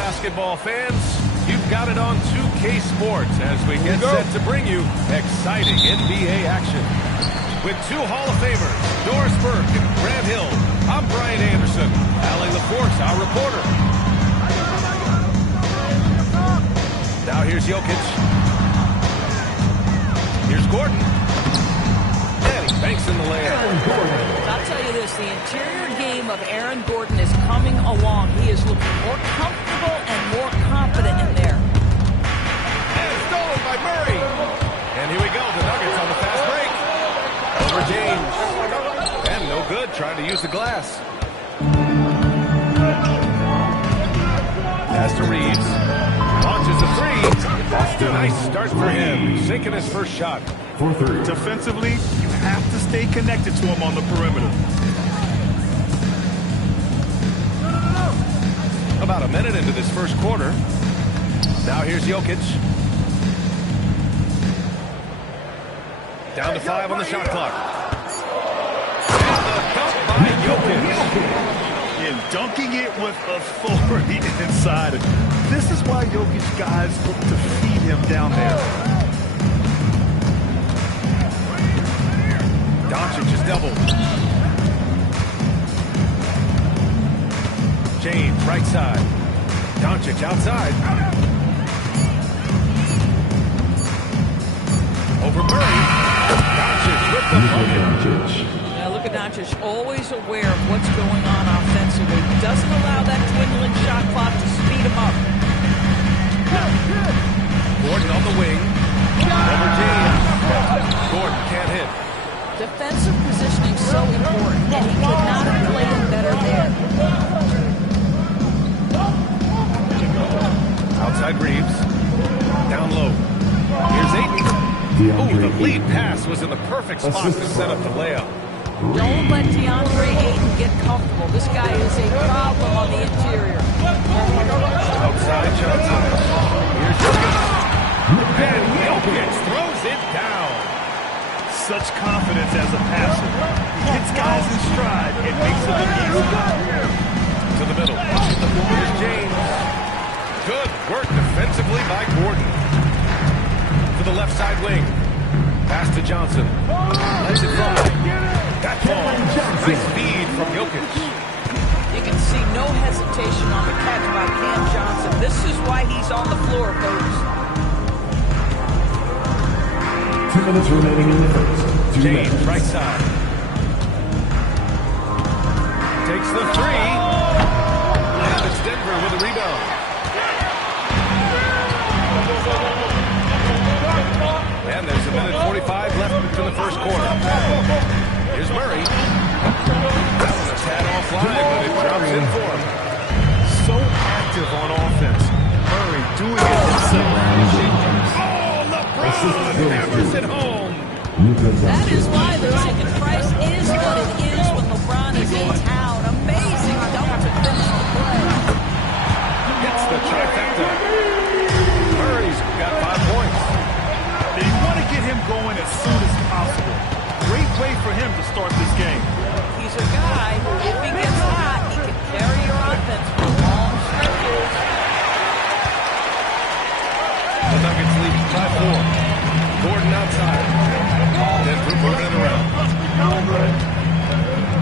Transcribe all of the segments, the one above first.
basketball fans. You've got it on 2K Sports as we get set to bring you exciting NBA action. With two Hall of Famers, Doris Burke and Grant Hill, I'm Brian Anderson. Allie LaForce, our reporter. Now here's Jokic. Here's Gordon. And he banks in the layup. I'll tell you this, the interior game of Aaron Gordon is coming along. He is looking more comfortable and more confident in there. And stolen by Murray. And here we go, the Nuggets on the fast break. Over James. And no good, trying to use the glass. Pass to Reeves. Launches a three. Nice start for him. Sinking his first shot. For three. Defensively, you have to stay connected to him on the perimeter. About a minute into this first quarter. Now here's Jokic. Down to 5 on the shot clock. And the dunk by Jokic. And dunking it with authority inside. This is why Jokic guys look to feed him down there. Doncic is doubled. James, right side. Doncic outside. Over Murray. Doncic with the bucket. Now look at Doncic, always aware of what's going on offensively. Doesn't allow that dwindling shot clock to speed him up. Gordon on the wing. Over James. Gordon can't hit. Defensive positioning so important. He could not have played it better there. Outside Reeves. Down low. Here's Ayton. Oh, the lead pass was in the perfect spot to set up the layup. Don't let DeAndre Ayton get comfortable. This guy is a problem on the interior. Outside Johnson. Here's Jokic. And Jokic throws it down. Such confidence as a passer. He hits guys in stride and makes it look easy. To the middle. Here's James. Good work defensively by Gordon. To the left side wing. Pass to Johnson. Lets it fly. That ball. Nice feed from Jokic. You can see no hesitation on the catch by Cam Johnson. This is why he's on the floor, folks. 2 minutes remaining in the first. James, right side. Takes the three. And it's Denver with a rebound. And there's a minute 45 left in the first quarter. Here's Murray. That was a tad offline, but it drops in for him. So active on offense. Murray doing it himself. Oh, LeBron hammers it home. That is why the ticket price is what it is when LeBron is in town. Amazing dunk to finish the play. Gets the trifecta. Murray's got 5 points. You want to get him going as soon as possible. Great way for him to start this game. He's a guy who, if he gets hot, he can carry your offense for long stretches. The Nuggets lead by 4. Gordon outside. Denver moving it around.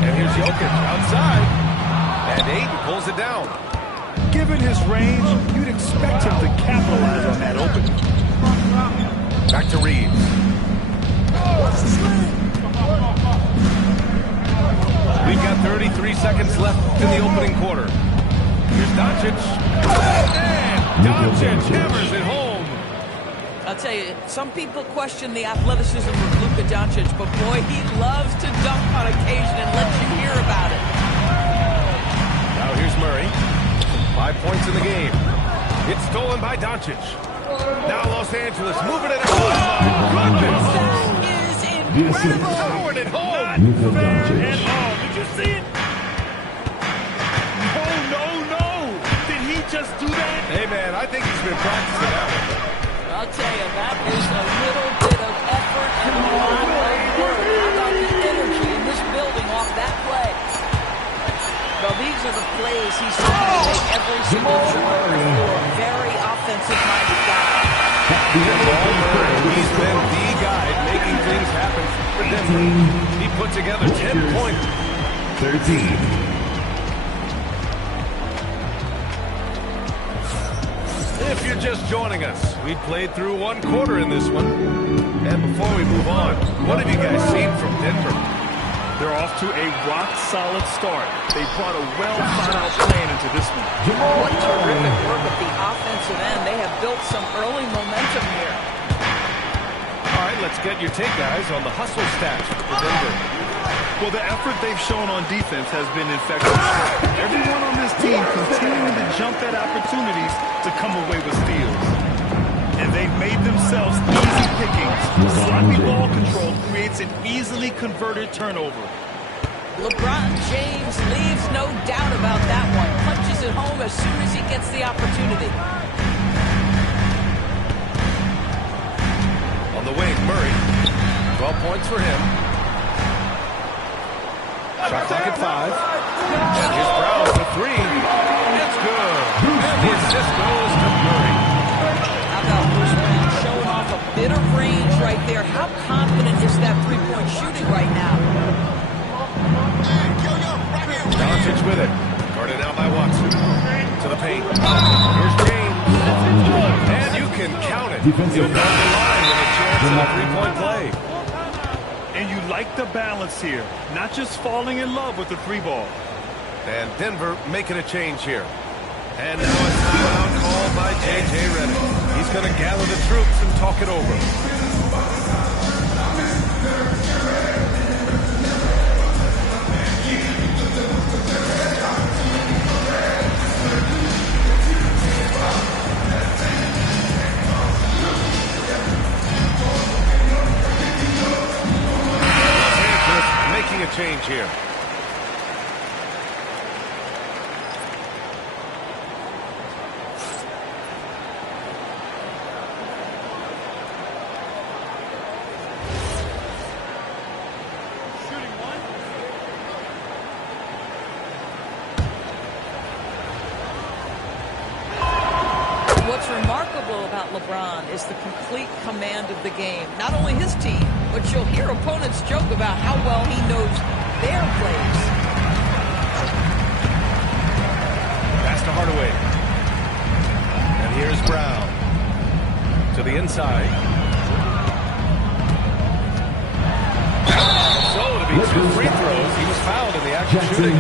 And here's Jokic outside. And Ayton pulls it down. Given his range, you'd expect him to capitalize on that opening. Back to Reeves. We've got 33 seconds left in the opening quarter. Here's Doncic. And Doncic hammers it home. I'll tell you, some people question the athleticism of Luka Doncic, but boy, he loves to dunk on occasion and let you hear about it. Now here's Murray. 5 points in the game. It's stolen by Doncic. Now Los Angeles moving it. Oh, my goodness. That is incredible. Howard at home. And did you see it? No. Did he just do that? Hey, man, I think he's been practicing that one. I'll tell you, that is a little bit of effort and a lot of work. How about the energy in this building off that play? Well, these are the plays he's trying to make every single shot. He's been the guy making things happen for Denver. He put together 10 points. 13. If you're just joining us, we played through one quarter in this one. And before we move on, what have you guys seen from Denver? They're off to a rock-solid start. They brought a well-thought-out plan into this one. What terrific work at the offensive end. They have built some early momentum here. All right, let's get your take, guys, on the hustle stats for Denver. Well, the effort they've shown on defense has been infectious. Everyone on this team continuing to jump at opportunities to come away with steals. And they've made themselves easy pickings. Sloppy ball control creates an easily converted turnover. LeBron James leaves no doubt about that one. Punches it home as soon as he gets the opportunity. On the wing, Murray. 12 points for him. Shot clock at 5. And here's Brown for 3. It's good. And the assist goes to Murray. How about Bruce Brown showing off a bit of range right there? How confident is that three-point shooting right now? Doncic with it. Guarded out by Watson. To the paint. Here's James. And you can count it. He'll guard the line with a chance at a three-point play. And you like the balance here. Not just falling in love with the three ball. And Denver making a change here. And now a timeout called by J.J. Redick. He's going to gather the troops and talk it over. Making a change here. What's remarkable about LeBron is the complete command of the game. Not only his team, but you'll hear opponents joke about how well he knows their plays. Pass to Hardaway. And here's Brown. To the inside. So to be 2 free throws, he was fouled in the action shooting.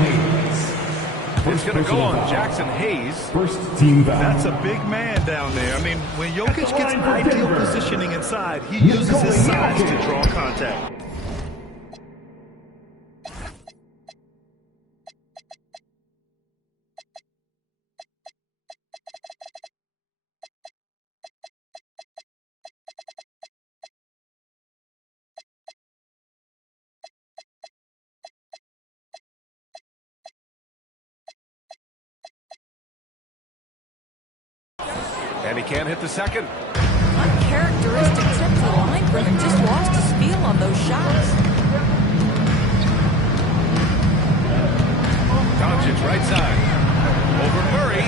It's going to go on Jackson Hayes. First team foul. That's a big man down there. I mean, when Jokic gets ideal positioning inside, he uses his size to draw contact. And he can't hit the second. Uncharacteristic tip to the line for him. Just lost his feel on those shots. Doncic right side. Over Murray.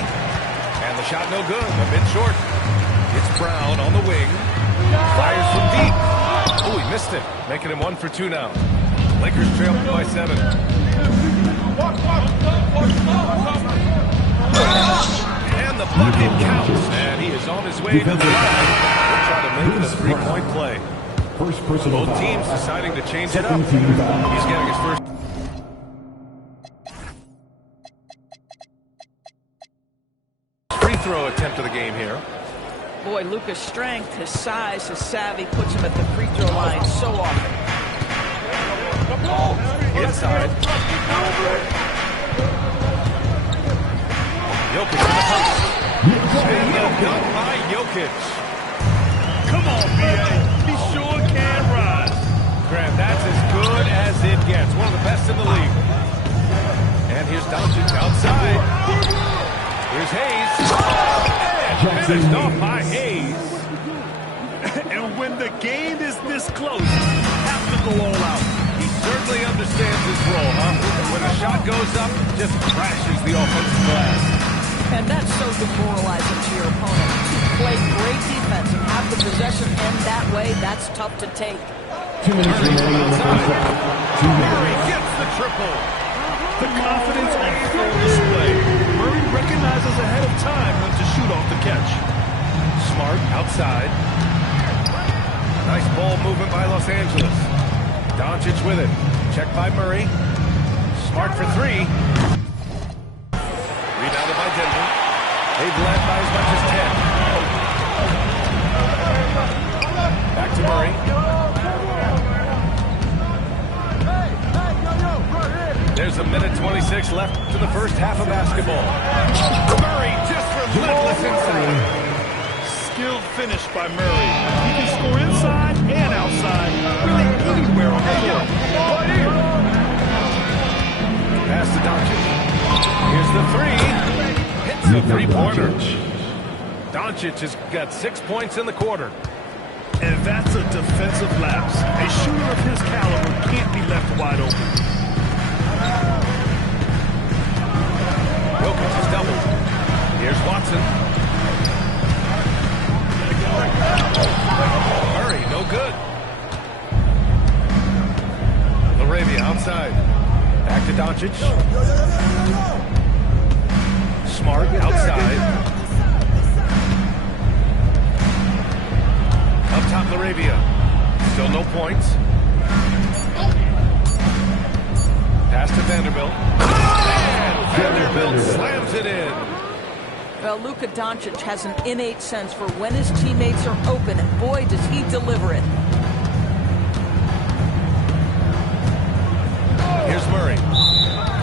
And the shot no good. A bit short. It's Brown on the wing. Fires from deep. Oh, he missed it. Making him 1 for 2 now. Lakers trail by 7. And the bucket counts. And he is on his way to the line. We'll try to make it a 3-point play. First personal Both foul. teams deciding to change it up. Second team foul. He's getting his first. Free throw attempt of the game here. Boy, Luka's strength, his size, his savvy puts him at the free throw line so often. Inside. Jokic in the post. And the dunk by Jokic. Come on, B.A. He sure can rise. Grant, that's as good as it gets. One of the best in the league. And here's Doncic outside. Here's Hayes. And finished off by Hayes. And when the game is this close, you have to go all out. He certainly understands his role, huh? When the shot goes up, just crashes the offensive glass. And that's so demoralizing to your opponent. play great defense and have the possession end that way, that's tough to take. 2 minutes remaining in the first half. 2 Murray minutes. gets the triple. The confidence on full display. Murray recognizes ahead of time when to shoot off the catch. Smart outside. Nice ball movement by Los Angeles. Doncic with it. Checked by Murray. Smart for three. Rebounded by Denver. They've led by as much as 10. Back to Murray. There's a minute 26 left to the first half of basketball. Murray just relentless inside. Skilled finish by Murray. He can score inside and outside, really anywhere on the court. Pass to Doncic. Here's the three. Hits the three-pointer. Doncic has got 6 points in the quarter. And that's a defensive lapse. A shooter of his caliber can't be left wide open. Jokic is doubled. Here's Watson. Murray, no good. Laravia outside. Back to Doncic. Smart outside. Up top, Laravia. Still no points. Pass to Vanderbilt. Vanderbilt slams it in. Well, Luka Doncic has an innate sense for when his teammates are open, and boy, does he deliver it. Here's Murray.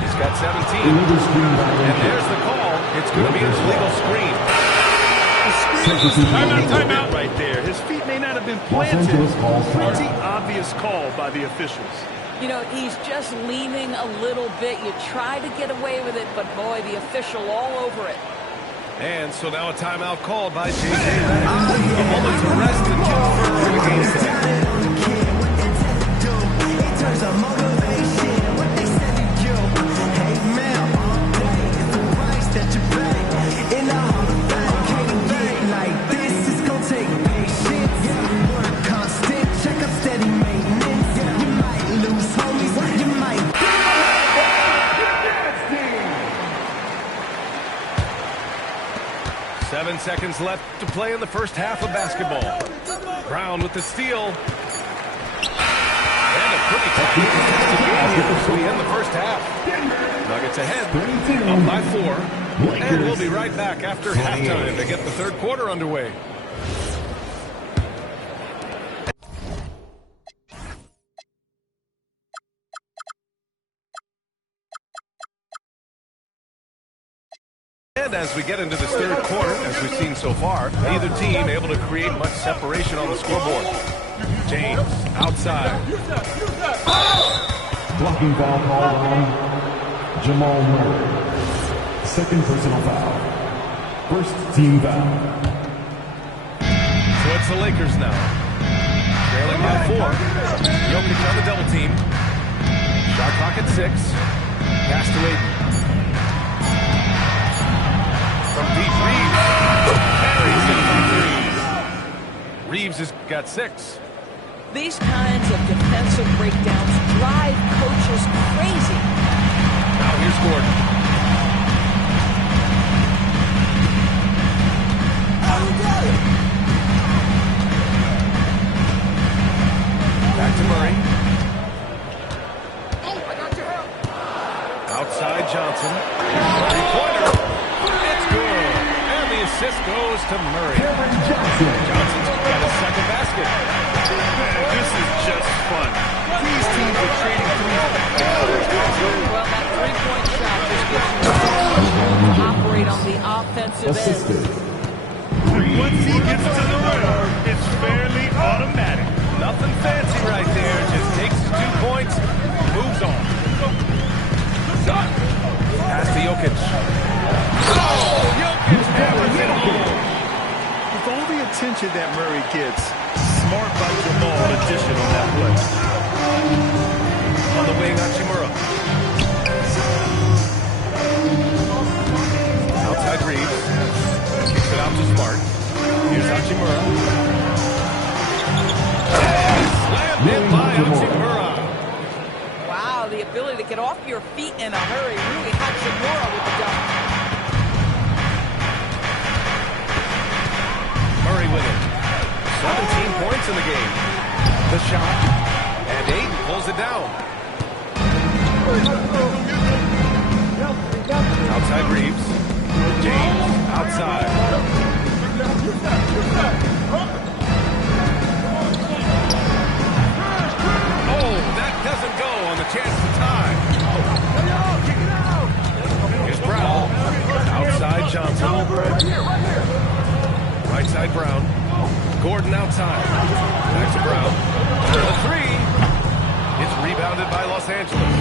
He's got 17. Illegal screen by And Lakers. there's the call. It's going to be an illegal screen. Timeout right there. His feet may not have been planted. Angeles calls foul. Pretty obvious call by the officials. You know, he's just leaning a little bit. You try to get away with it, but boy, the official all over it. And so now a timeout called by J.J. Redick. A moment to rest and confer on the game set. Seven seconds left to play in the first half of basketball. Brown with the steal. And a pretty tightly contested game here as we end the first half. Nuggets ahead, up by 4. And we'll be right back after halftime to get the third quarter underway. And as we get into this third quarter, as we've seen so far, neither team able to create much separation on the scoreboard. James, outside. Blocking foul called on Jamal Murray. Second personal foul. First team foul. So it's the Lakers now. Trailing by 4. Jokic on the double team. Shot clock at 6. Pass to Ayton. From deep, Reeves. Reeves has got 6. These kinds of defensive breakdowns drive coaches crazy. Now here's Gordon. Back to Murray. Outside Johnson. Three-pointer. It's good. And the assist goes to Murray. Johnson's got his second basket. Man, this is just fun. These teams are trading threes back and forth. Well, that three-point shot just gives you to operate on the offensive end. Assisted. Once he gets to the rim, it's fairly automatic. Nothing fancy right there. Just takes his 2 points, moves on. Pass to Jokic. Oh, Jokic hammers it home. With all the attention that Murray gets, smart by Jamal addition on that play. On the wing, Hachimura. Outside Reeves. Kicks it out to Smart. Here's Hachimura. Slammed in by Hachimura. Wow, the ability to get off your feet in a hurry. Rui Hachimura with the dunk. Murray with it. 17 points in the game. The shot. And Aiden pulls it down. Outside Reeves. James outside. Oh, that doesn't go on the chance to tie. Here's Brown. Outside Johnson. Right side Brown. Gordon outside. Back to Brown. The three. It's rebounded by Los Angeles.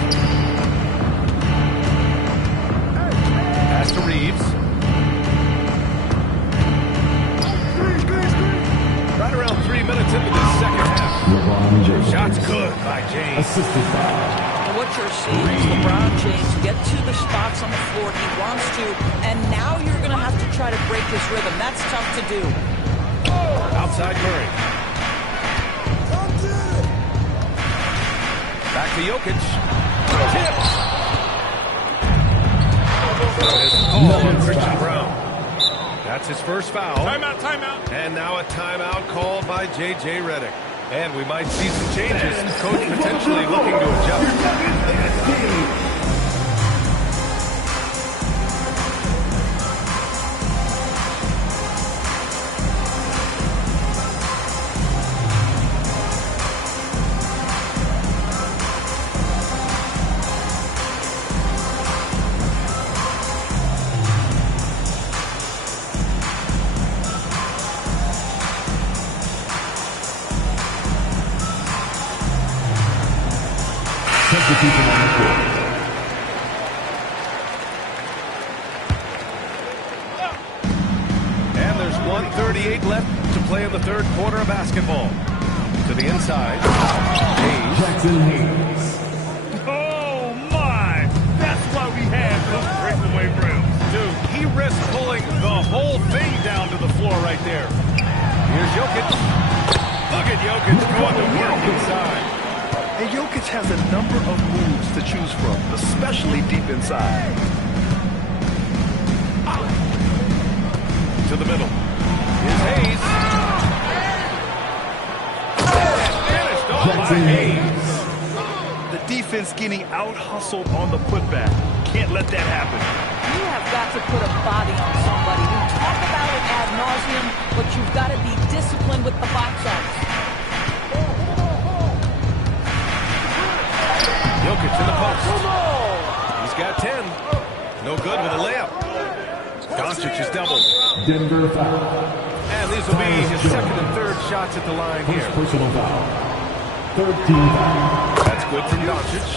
Pass to Reeves. Right around 3 minutes into the second half. LeBron James. Shots good by James. Assisted by What you're seeing is LeBron James get to the spots on the floor he wants to, and now you're going to have to try to break his rhythm. That's tough to do. Outside Murray. Back to Jokic. Tips. Oh, Christian Brown. That's his first foul. Timeout, timeout. And now a timeout called by J.J. Redick. And we might see some changes. Coach potentially looking to adjust. Substitution on the court. And there's 1:38 left to play in the third quarter of basketball. To the inside. Hayes. Jackson Hayes. Oh, my. That's why we have those breakaway rims. Dude, he risked pulling the whole thing down to the floor right there. Here's Jokic. Look at Jokic going to work inside. And Jokic has a number of moves to choose from, especially deep inside. To the middle. Here's Hayes. Finished off by Jackson Hayes. The defense getting out-hustled on the putback. Can't let that happen. You have got to put a body on somebody. We talk about it ad nauseum, but you've got to be disciplined with the box outs. Jokic in the post. He's got 10. No good with a layup. Doncic is doubled. Denver foul. And these will be his second and third shots at the line First here. personal foul. Third team foul. That's good from Doncic.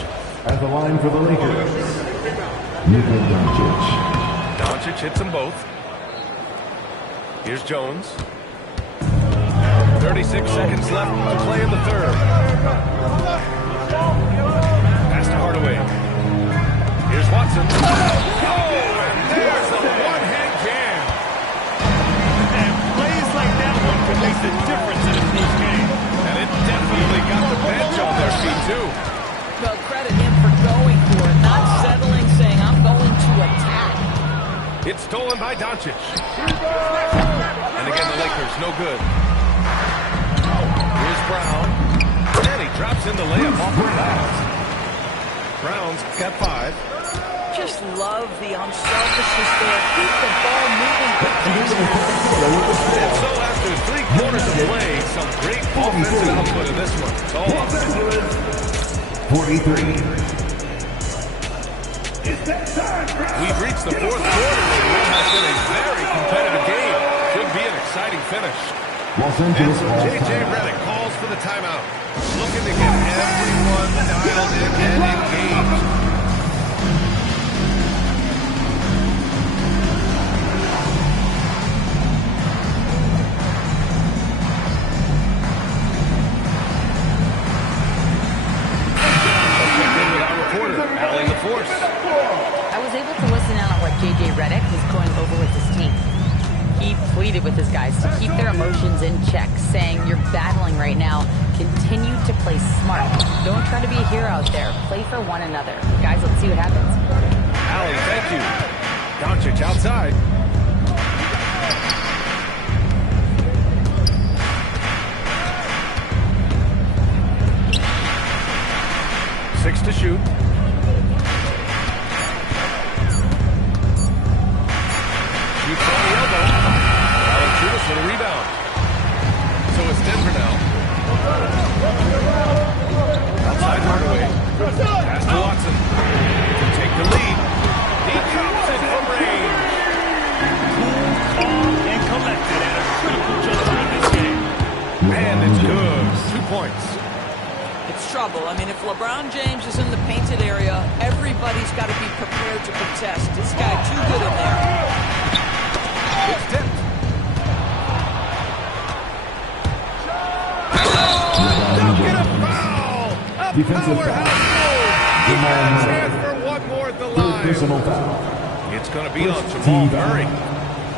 At the line for the Lakers. Luka Doncic. Doncic hits them both. Here's Jones. 36 seconds left to play in the third. Pass to Hardaway. Here's Watson. Oh, and there's a one-hand jam. And plays like that one can make the difference in a close game. And it definitely got the bench on their feet, too. Well, credit him for going for it, not settling, saying, I'm going to attack. It's stolen by Doncic. And again, the Lakers, no good. Here's Brown. And he drops in the layup off the bounce. Brown's got 5. Just love the unselfishness there. Keep the ball moving. And so after 3 quarters of play, some great offensive output in this one. It's all offensive. 43. We've reached the fourth quarter and it has been a very competitive game. Should be an exciting finish. Los And Angeles so calls J.J. timeout. Redick calls for the timeout. Looking to get everyone dialed in and engaged. I was able to listen in on what J.J. Redick was going over with his team. He pleaded with his guys to keep their emotions in check, saying, "You're battling right now. Continue to play smart. Don't try to be a hero out there. Play for one another." Guys, let's see what happens. Allen, thank you. Doncic outside. Six to shoot. Shoots on the elbow. Valanciunas for the rebound. So it's Denver now. Outside Hardaway. Pass to Watson. To take the lead. He drops it from range. Cool, calm, and collected at a critical juncture in this game. And it's good. 2 points. It's trouble. I mean, if LeBron James is in the painted area, everybody's got to be prepared to contest. This guy too good in there. It's tipped. Don't get a foul! A Defensive powerhouse foul. move! He got a chance for one more at the line. Personal foul. It's going to be on First Jamal team foul. Murray.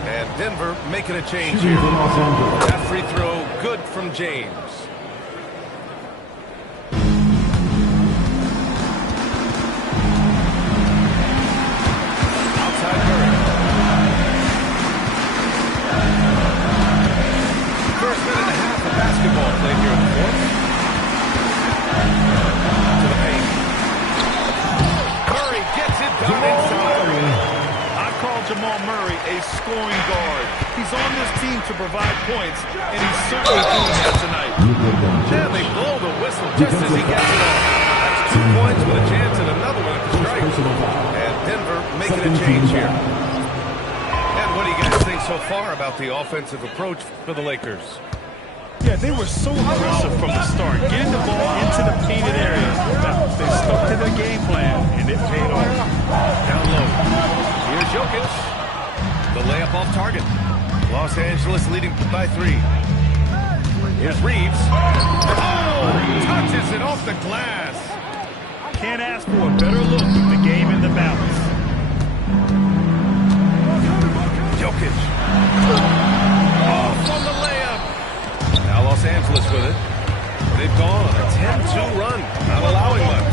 And Denver making a change Shooting here. for Los Angeles. That free throw good from James. Outside Murray. First minute and a half of basketball played here in the fourth. To the paint. Murray gets it done inside. I call Jamal Murray a scoring guard. He's on this team to provide points, and he's certainly doing that tonight. And they blow the whistle just as he gets it off. That's 2 points with a chance at another one at the strike. Personal foul. And Denver making a change here. And what do you guys think so far about the offensive approach for the Lakers? Yeah, they were so aggressive from the start, getting the ball into the painted area. Now, they stuck to their game plan, and it paid off. Down low. Here's Jokic. The layup off target. Los Angeles leading by 3. Here's Reeves. Oh! Touches it off the glass. Can't ask for a better look with the game in the balance. Jokic. Off on the layup. Now Los Angeles with it. They've gone on a 10-2 run, not allowing much.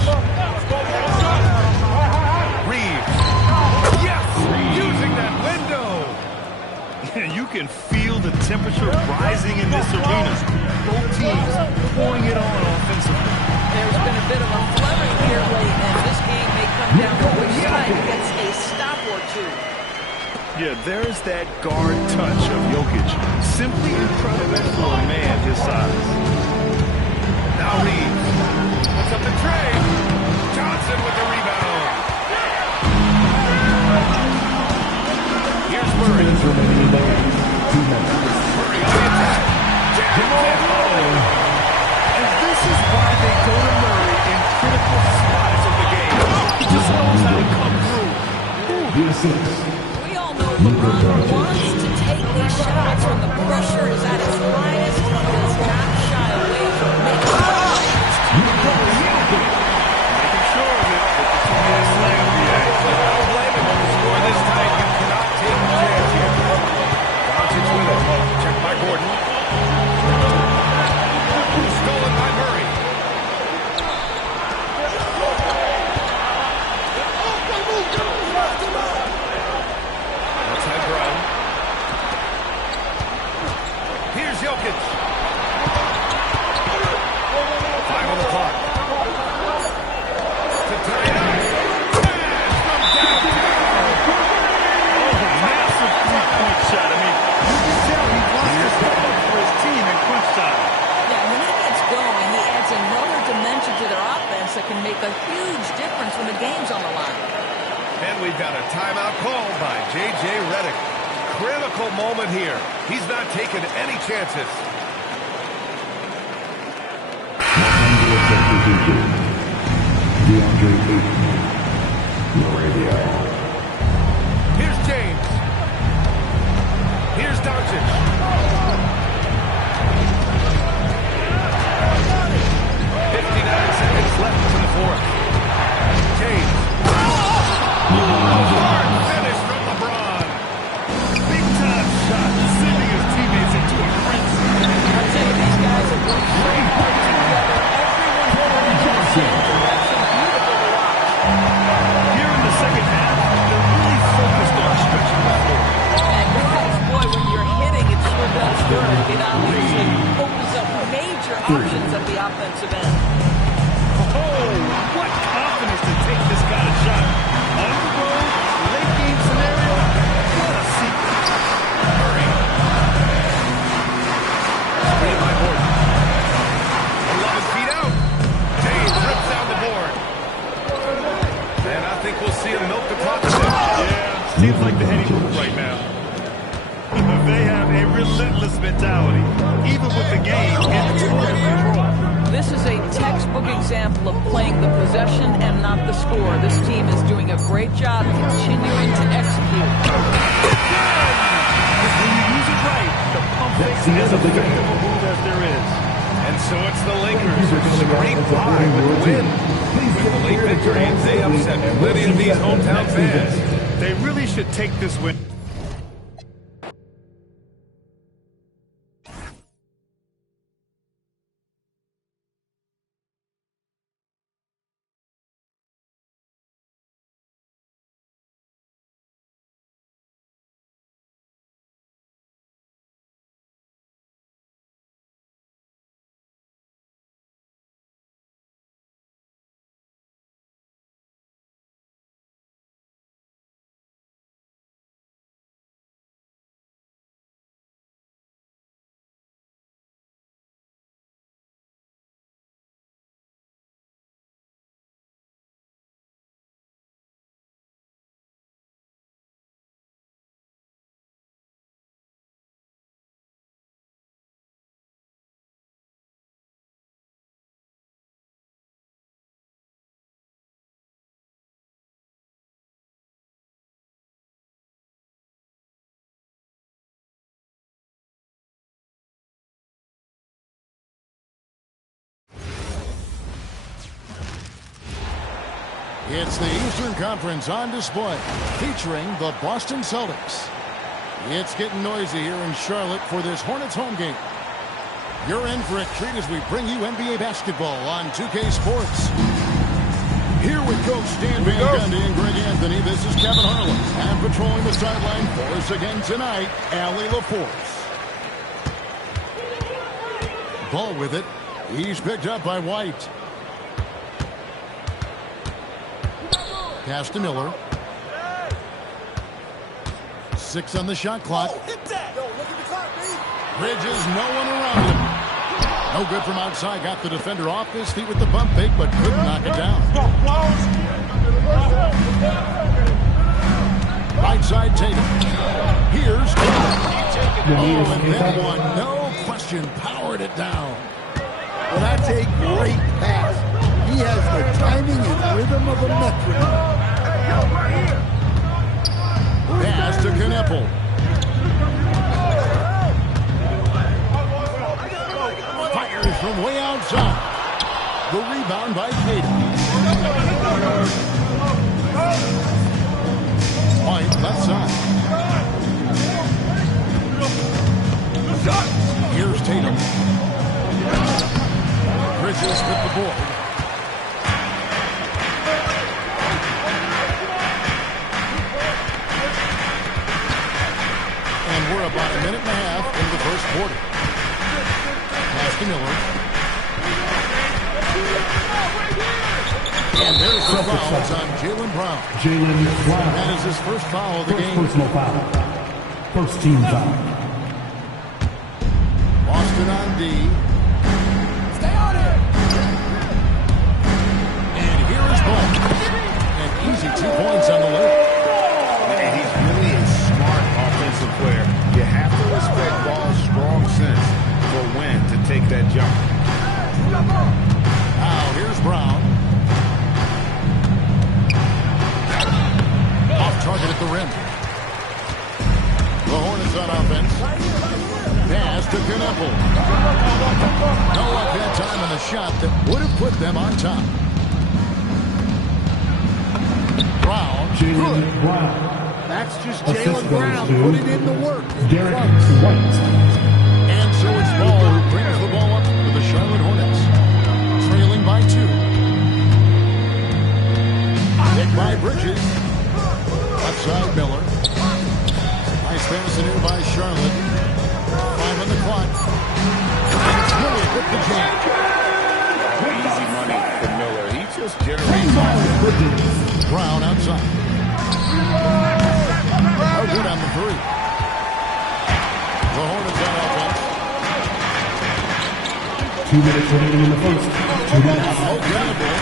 Reeves. Yes! Using that window. You can feel the temperature rising in this arena. Both teams pouring it on offensively. There's been a bit of a flurry here late, and this game may come down to which side gets a stop or two. Yeah, there's that guard touch of Jokic. Simply incredible for a man his size. Now Reeves. Puts up the tray. Johnson with the rebound. Here's Murray. Murray on the attack. And this is why they go to Murray in critical spots of the game. He just knows how to come through. We all know LeBron wants to take these shots when the pressure is at its highest. He does not shy away from making Making sure of it, but the 2-minute slam reaction. I don't blame him. When the score this tight, you cannot take a chance here. Doncic with it. Checked by Gordon. Stolen by Murray. Outside Brown. Here's Jokic. 5 on the clock. To tie it up. Smash from downtown. Massive three-point shot. I mean, you can tell he wants to step up for his team in crunch time. Yeah, when he gets going, he adds another dimension to their offense that can make a huge difference when the game's on the line. And we've got a timeout called by J.J. Redick. Critical moment here. He's not taking any chances. DeAndre Ayton. Radio. Here's James. Here's Doncic. 59 seconds left in the fourth. James. Hard finish from LeBron. Big time shot. defensive end. Oh, what confidence to take this kind of shot. On the road, late game scenario, what a sequence. Murray. Screen by Gordon. 11 feet out. James rips down the board. And I think we'll see him milk the clock. Yeah, seems like the heading move right now. They have a relentless mentality, even with the game in total control. This is a textbook example of playing the possession and not the score. This team is doing a great job continuing to execute. When you use it right, the pump fakes as effective a move as there is. And so it's the Lakers who scrape by with the win. With the late victory, they upset plenty of these hometown fans. They really should take this win. It's the Eastern Conference on display, featuring the Boston Celtics. It's getting noisy here in Charlotte for this Hornets home game. You're in for a treat as we bring you NBA basketball on 2K Sports. Here with Coach Stan Van Gundy and Greg Anthony, this is Kevin Harlan. And patrolling the sideline for us again tonight, Allie LaForce. Ball with it. He's picked up by White. Pass to Miller. 6 on the shot clock. Bridges, no one around him. No good from outside. Got the defender off his feet with the bump fake, but couldn't knock it down. Right side Tatum. Here's Tatum. Oh, and then one, no question, powered it down. Well, that's a great pass. He has the timing and rhythm of a metronome. Pass to Kneppel. Fires from way outside. The rebound by Tatum. White left side. Here's Tatum. Bridges with the board. And we're about a minute and a half into the first quarter. Pass to Miller. And there's the fouls on Jaylen Brown. Jaylen Brown. That is his first foul of the game. Personal foul. First team foul. Boston on D. Stay on it. And here is Ball. An easy 2 points on the lip. Man, he's really a smart offensive player. You have to respect Ball's strong sense for when to take that jump. Now here's Brown. Off target at the rim. The Hornets on offense. Pass to Kneppel. No luck that time on the shot that would have put them on top. Brown. Jaylen Brown. That's just Assist Jaylen Brown goes to putting in the work. Derek White. And so it's Ball who brings the ball up for the Charlotte Hornets. Trailing by 2. Hit by Bridges. Outside Miller. Nice pass in here by Charlotte. 5 on the clock. And it's Miller with the jam. just generates offense. Brown outside. Oh, good on the three. The Hornets on offense. 2 minutes remaining in the first. 2 minutes. Available.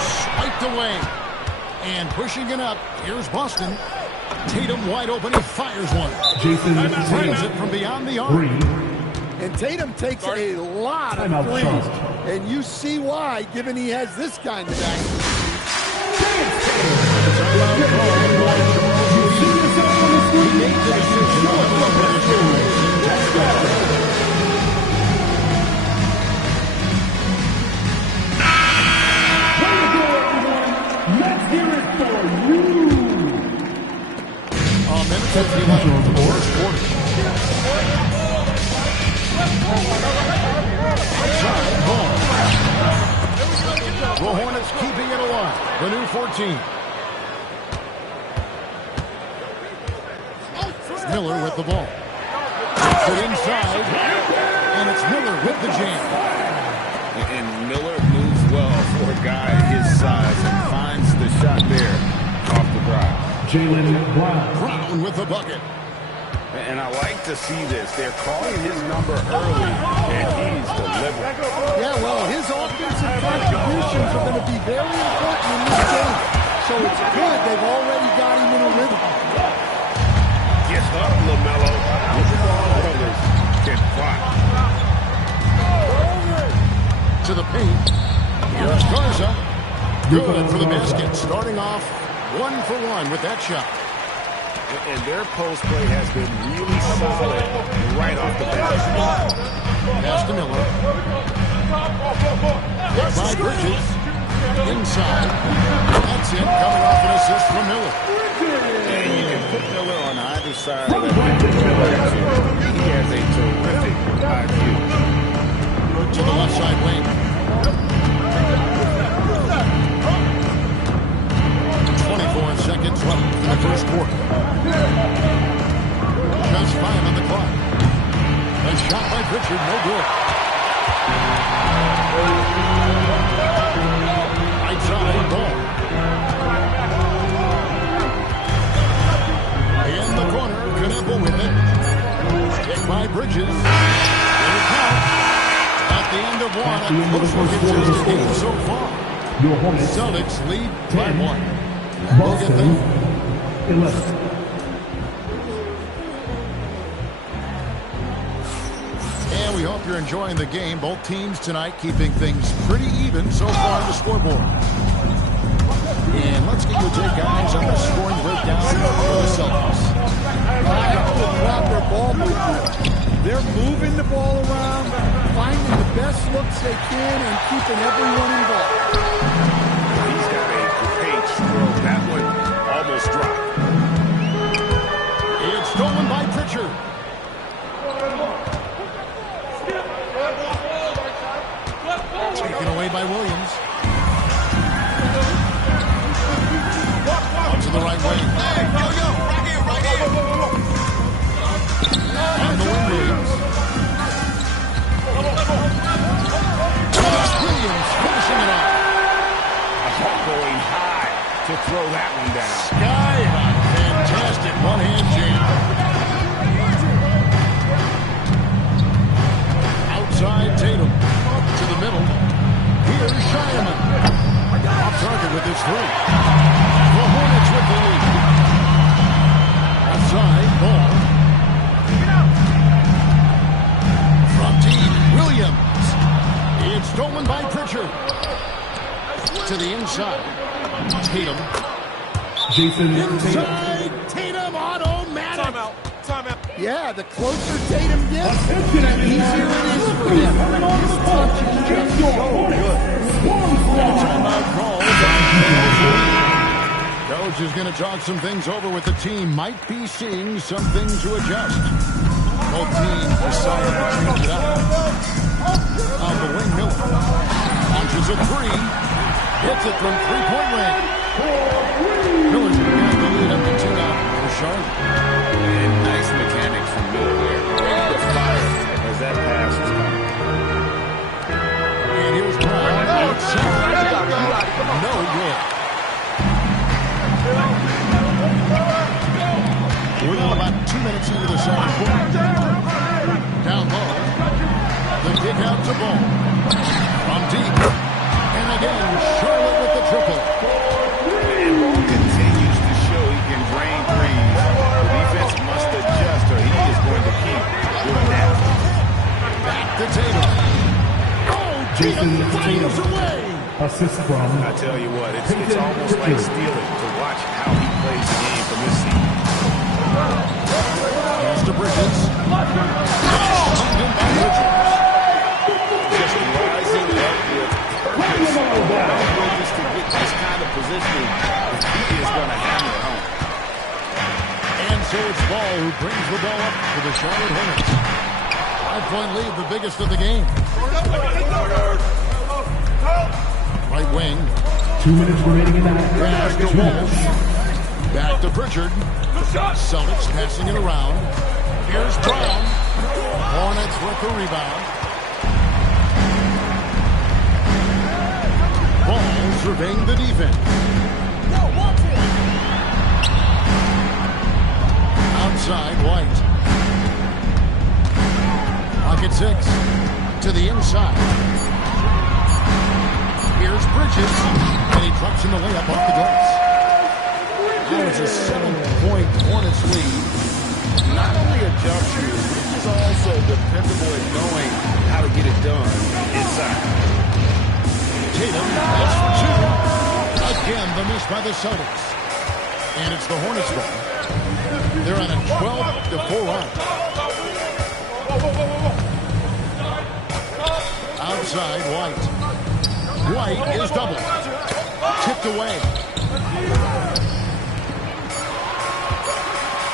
Swiped away. And pushing it up. Here's Boston. Tatum wide open. He fires one. Jason Frames it from beyond the arc. Green. And Tatum takes a lot of Timeout threes. charge. And you see why, given he has this kind of back. Let's hear it for you. A minute 50 left in the first quarter. Outside, ball. The Hornets keeping it alive. The new 14. Miller with the ball. Takes it inside. And it's Miller with the jam. And Miller moves well for a guy his size and finds the shot there off the drive. Jaylen Brown. Brown with the bucket. And I like to see this. They're calling his number early, and he's delivering. Yeah, well, his offensive contributions are going to be very important in this game. So it's good they've already got him in a rhythm. Get up, LaMelo. Others can fly. To the paint. Here's Garza. Good for the basket. Starting off 1 for 1 with that shot. And their post play has been really solid right off the bat. Pass to Miller. By Bridges. Inside. That's it. Coming off an assist from Miller. And you can put Miller on either side of that. He has a terrific IQ. To the left side wing. 24 seconds left in the first quarter. Just 5 on the clock. A shot by Pritchard, no good. Right side, ball. In the corner, Knueppel with it. Kick by Bridges. Here it comes. At the end of one, a closer gets the game so far. Your Hornets. Celtics lead by 1. Boston 11. And we hope you're enjoying the game. Both teams tonight keeping things pretty even so far on the scoreboard. And let's get your take, guys, on the scoring breakdown for the Celtics. Proper ball movement. They're moving the ball around, finding the best looks they can, and keeping everyone involved. He's got a great stroke. That one almost dropped. It's stolen by Pritchard. Taken away by Williams. Out to the right wing. On the wing, Williams. Williams finishing it off. Going high to throw that one down. Sky high. Fantastic one-hand jam. Outside Tatum. To the middle. Here's Shireman. Off target with his three. The Hornets with the lead. Outside, ball. From deep, Williams. It's stolen by Pritchard. To the inside. Tatum. Jason Tatum. Inside. Tatum automatic. Timeout. Yeah, the closer Tatum gets, the easier it is for him. His touch is just so good. Timeout call. Coach is going to talk some things over with the team. Might be seeing something to adjust. Both teams decided to change it up. On the wing, Miller. Launches a three. Hits it from three-point range. Miller's got the lead up to 2 now for Charlotte. And nice mechanics from Miller there. Ready to fire as that pass is coming. And here's Brown outside. 2 minutes into the second quarter. Down low. The kick out to Ball. From deep. And again, Charlotte with the triple. And Ball continues to show he can drain threes. The defense must adjust or he is going to keep doing that. Back to Tatum. Oh, Tatum fires away. Assist from I tell you what, it's almost like stealing to watch how he plays the game from this seat. Pass to Bridges. Slammed in by Richards. Just rising up with purpose. Bridges to get this kind of positioning, he is going to hammer it home. And so it's Ball who brings the ball up for the Charlotte Hornets. 5-point lead, the biggest of the game. Right wing. 2 minutes remaining in that. Pass to Walsh. Back to Pritchard. Celtics passing it around. Here's Brown. Hornets with the rebound. Ball surveying the defense. Outside, White. Pocket 6. To the inside. Here's Bridges, and he drops in the layup off the glass. Now it's a 7-point Hornets lead. Not only a jump shooter, he's also dependable at knowing how to get it done inside. Tatum, that's for 2. Again, the miss by the Celtics. And it's the Hornets ball. They're on a 12-4 run. Outside, White. White is doubled. Tipped away.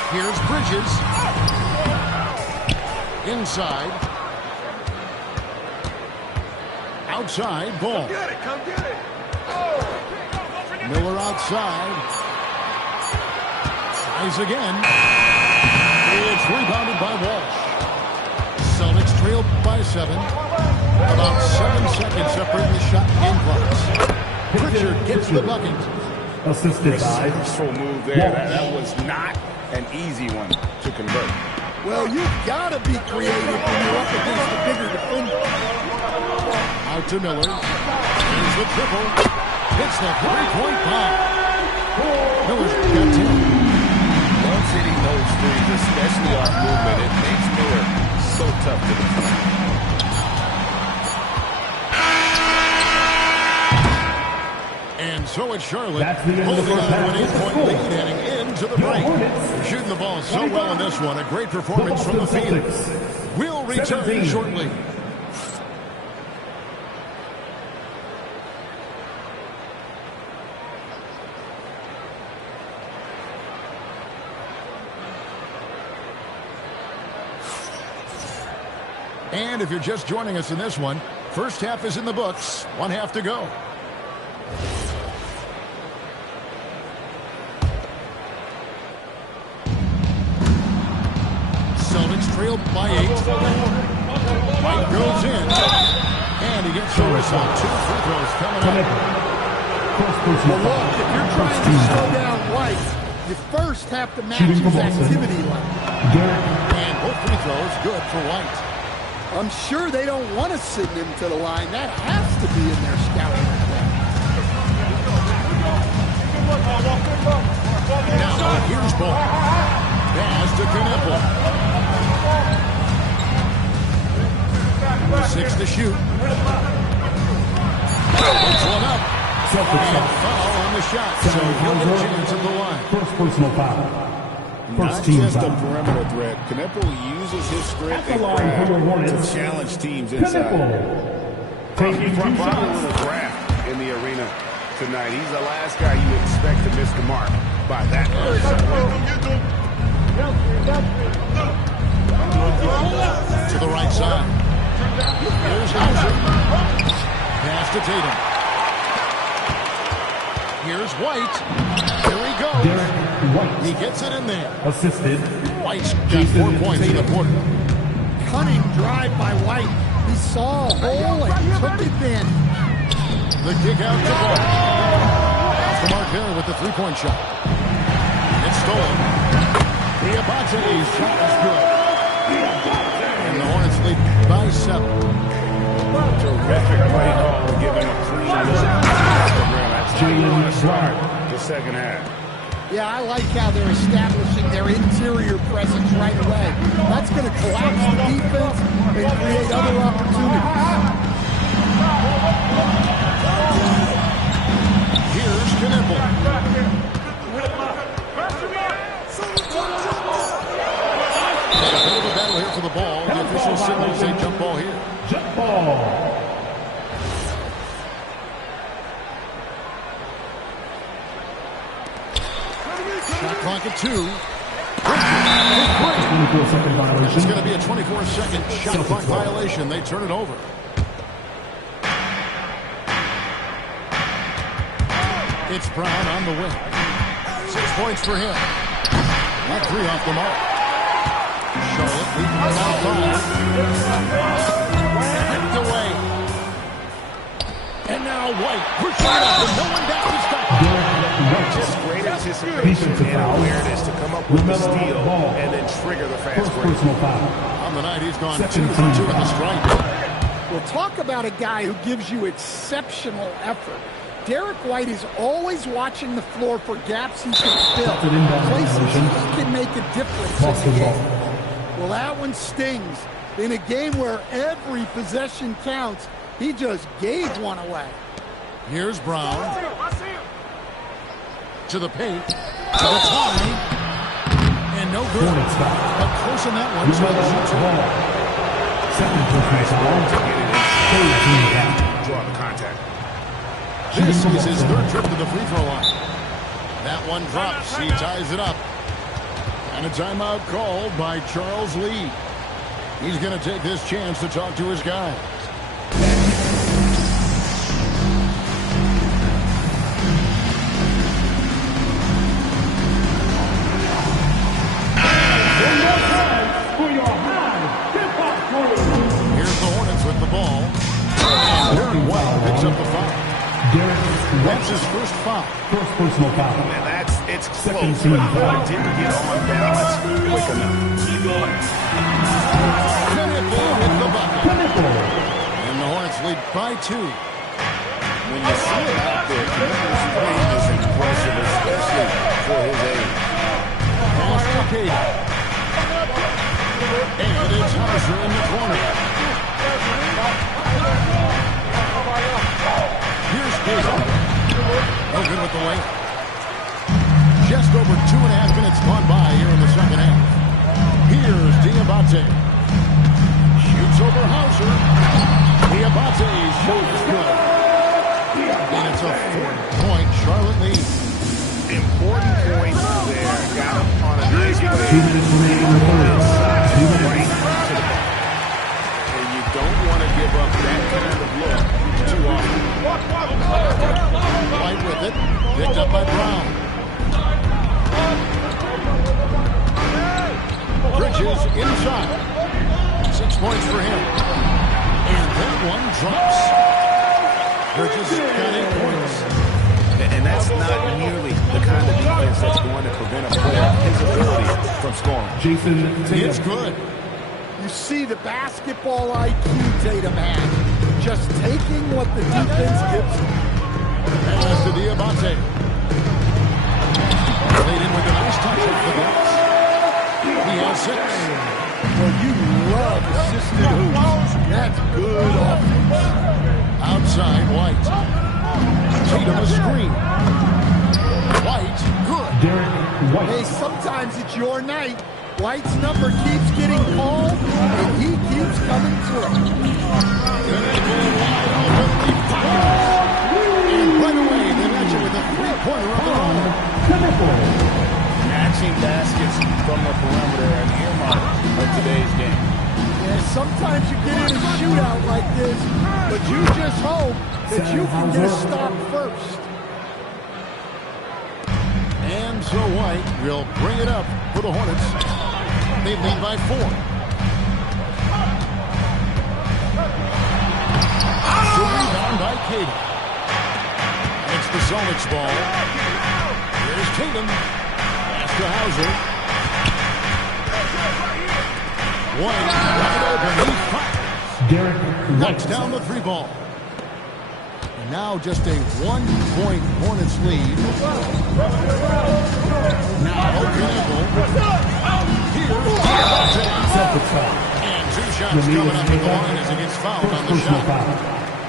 Here's Bridges. Inside. Outside, Ball. Come get it. Miller outside. Tries again. It's rebounded by Walsh. Celtics trail by 7. About 7 seconds separating the shot game clocks. Pritchard gets the bucket. Assisted by Resourceful move there. That was not an easy one to convert. Well, you've got to be creative when you're up against the bigger defender. Out to Miller. Here's the triple. Hits the 3-point bomb. Miller's got 10. Once hitting those threes, especially off movement, it makes Miller so tough to defend. And so it's Charlotte That's the end of the holding first on to an half. 8-point lead heading into the break. Hornets. Shooting the ball so well in this one. A great performance from the field. We'll return 17. shortly. And if you're just joining us in this one, first half is in the books. 1 half to go. Celtics trailed by 8. White goes in. And he gets over some 2 free throws coming up. Well, look, if you're trying to slow down White, you first have to match his activity level. And both free throws good for White. I'm sure they don't want to send him to the line. That has to be in their scouting report. Now here's Ball. Pass to Knueppel. 6 to shoot. Puts one up. And foul on the shot. So he'll get a chance at the line. First personal foul. Not just a perimeter threat. Knueppel uses his strength and craft to challenge teams inside. He's probably a draft in the arena tonight. He's the last guy you expect to miss the mark by that much. To the right side. Here's Hauser. Pass to Tatum. Here's White. Here he goes. Derek White. He gets it in there. Assisted. White's got 4 points in the quarter. Cunning drive by White. He saw a hole and took advantage. The kick out to Ball. That's the mark there with the 3-point shot. It's stolen. Diabate's shot is good. And the Hornets lead by 7. Terrific play call, giving a clean look. That's how you want to start the second half. Yeah, I like how they're establishing their interior presence right away. That's going to collapse the defense and create other opportunities. Here's Knipple. A bit of a battle here for the ball. The official signals a jump ball here. Jump ball. Shot clock at 2. 24-second violation. It's going to be a 24-second shot clock violation. They turn it over. It's Brown on the wing. 6 points for him. Not 3 off the mark. Charlotte leading by 5. Kicked away. And now White pushing it up with no one down to stop. Just great anticipation and awareness to come up with the steal and then trigger the fast break. Personal foul. On the night, he's gone 2 for 2 at the strike. Well, talk about a guy who gives you exceptional effort. Derek White is always watching the floor for gaps he can fill, places he can make a difference in the game. Well, that one stings. In a game where every possession counts, he just gave one away. Here's Brown. To the paint. To the tie. And no good. But close on that one. Second personal foul. Draw the contact. This is his 3rd trip to the free throw line. That one drops. He ties it up. And a timeout called by Charles Lee. He's going to take this chance to talk to his guys. Here's the Hornets with the ball. And Derek White picks up the foul. That's his first foul. First personal foul. And it's close, but didn't get on balance quick enough. Knipple with the bucket. And the Hornets lead by 2. When you see it out there, Knipple's play is impressive, especially for his age. Pass to Cater. And it's Hauser in the corner. Here's Cater. No good with the lane. Just over 2.5 minutes gone by here in the second half. Here's Diabate. Shoots over Hauser. Diabate's shot is good. And it's a 4-point Charlotte lead. Important points there. Got him on a nice play. Inside, right to the ball. And you don't want to give up that kind of look too often. White with it. Picked up by Brown. Bridges inside. 6 points for him. And that one drops. Bridges got 8 points. And that's not nearly the kind of defense that's going to prevent a player his ability from scoring. Jason Tatum. It's good. You see the basketball IQ Tatum has. Just taking what the defense gives him. Pass to Diabate. Played in with a nice touch off the glass. He has 6. Well, you love assisted hoops. That's good offense. Outside, White. Tatum a screen. White, good. Derek White. Hey, sometimes it's your night. White's number keeps getting called, and he keeps coming through. And right away, they match it with a 3-pointer of their own. Matching baskets from the perimeter and earmark of today's game. Yeah, sometimes you get in a shootout like this, but you just hope that you can get a stop first. And so White will bring it up for the Hornets. They lead by 4. The rebound by Tatum. It's the Celtics ball. Here's Tatum. Pass to Hauser. White wide open. He fires. Derek Knocks down the three ball. And now just a 1-point Hornets lead. Now Knipple. And 2 shots coming up at the line as he gets fouled on the shot.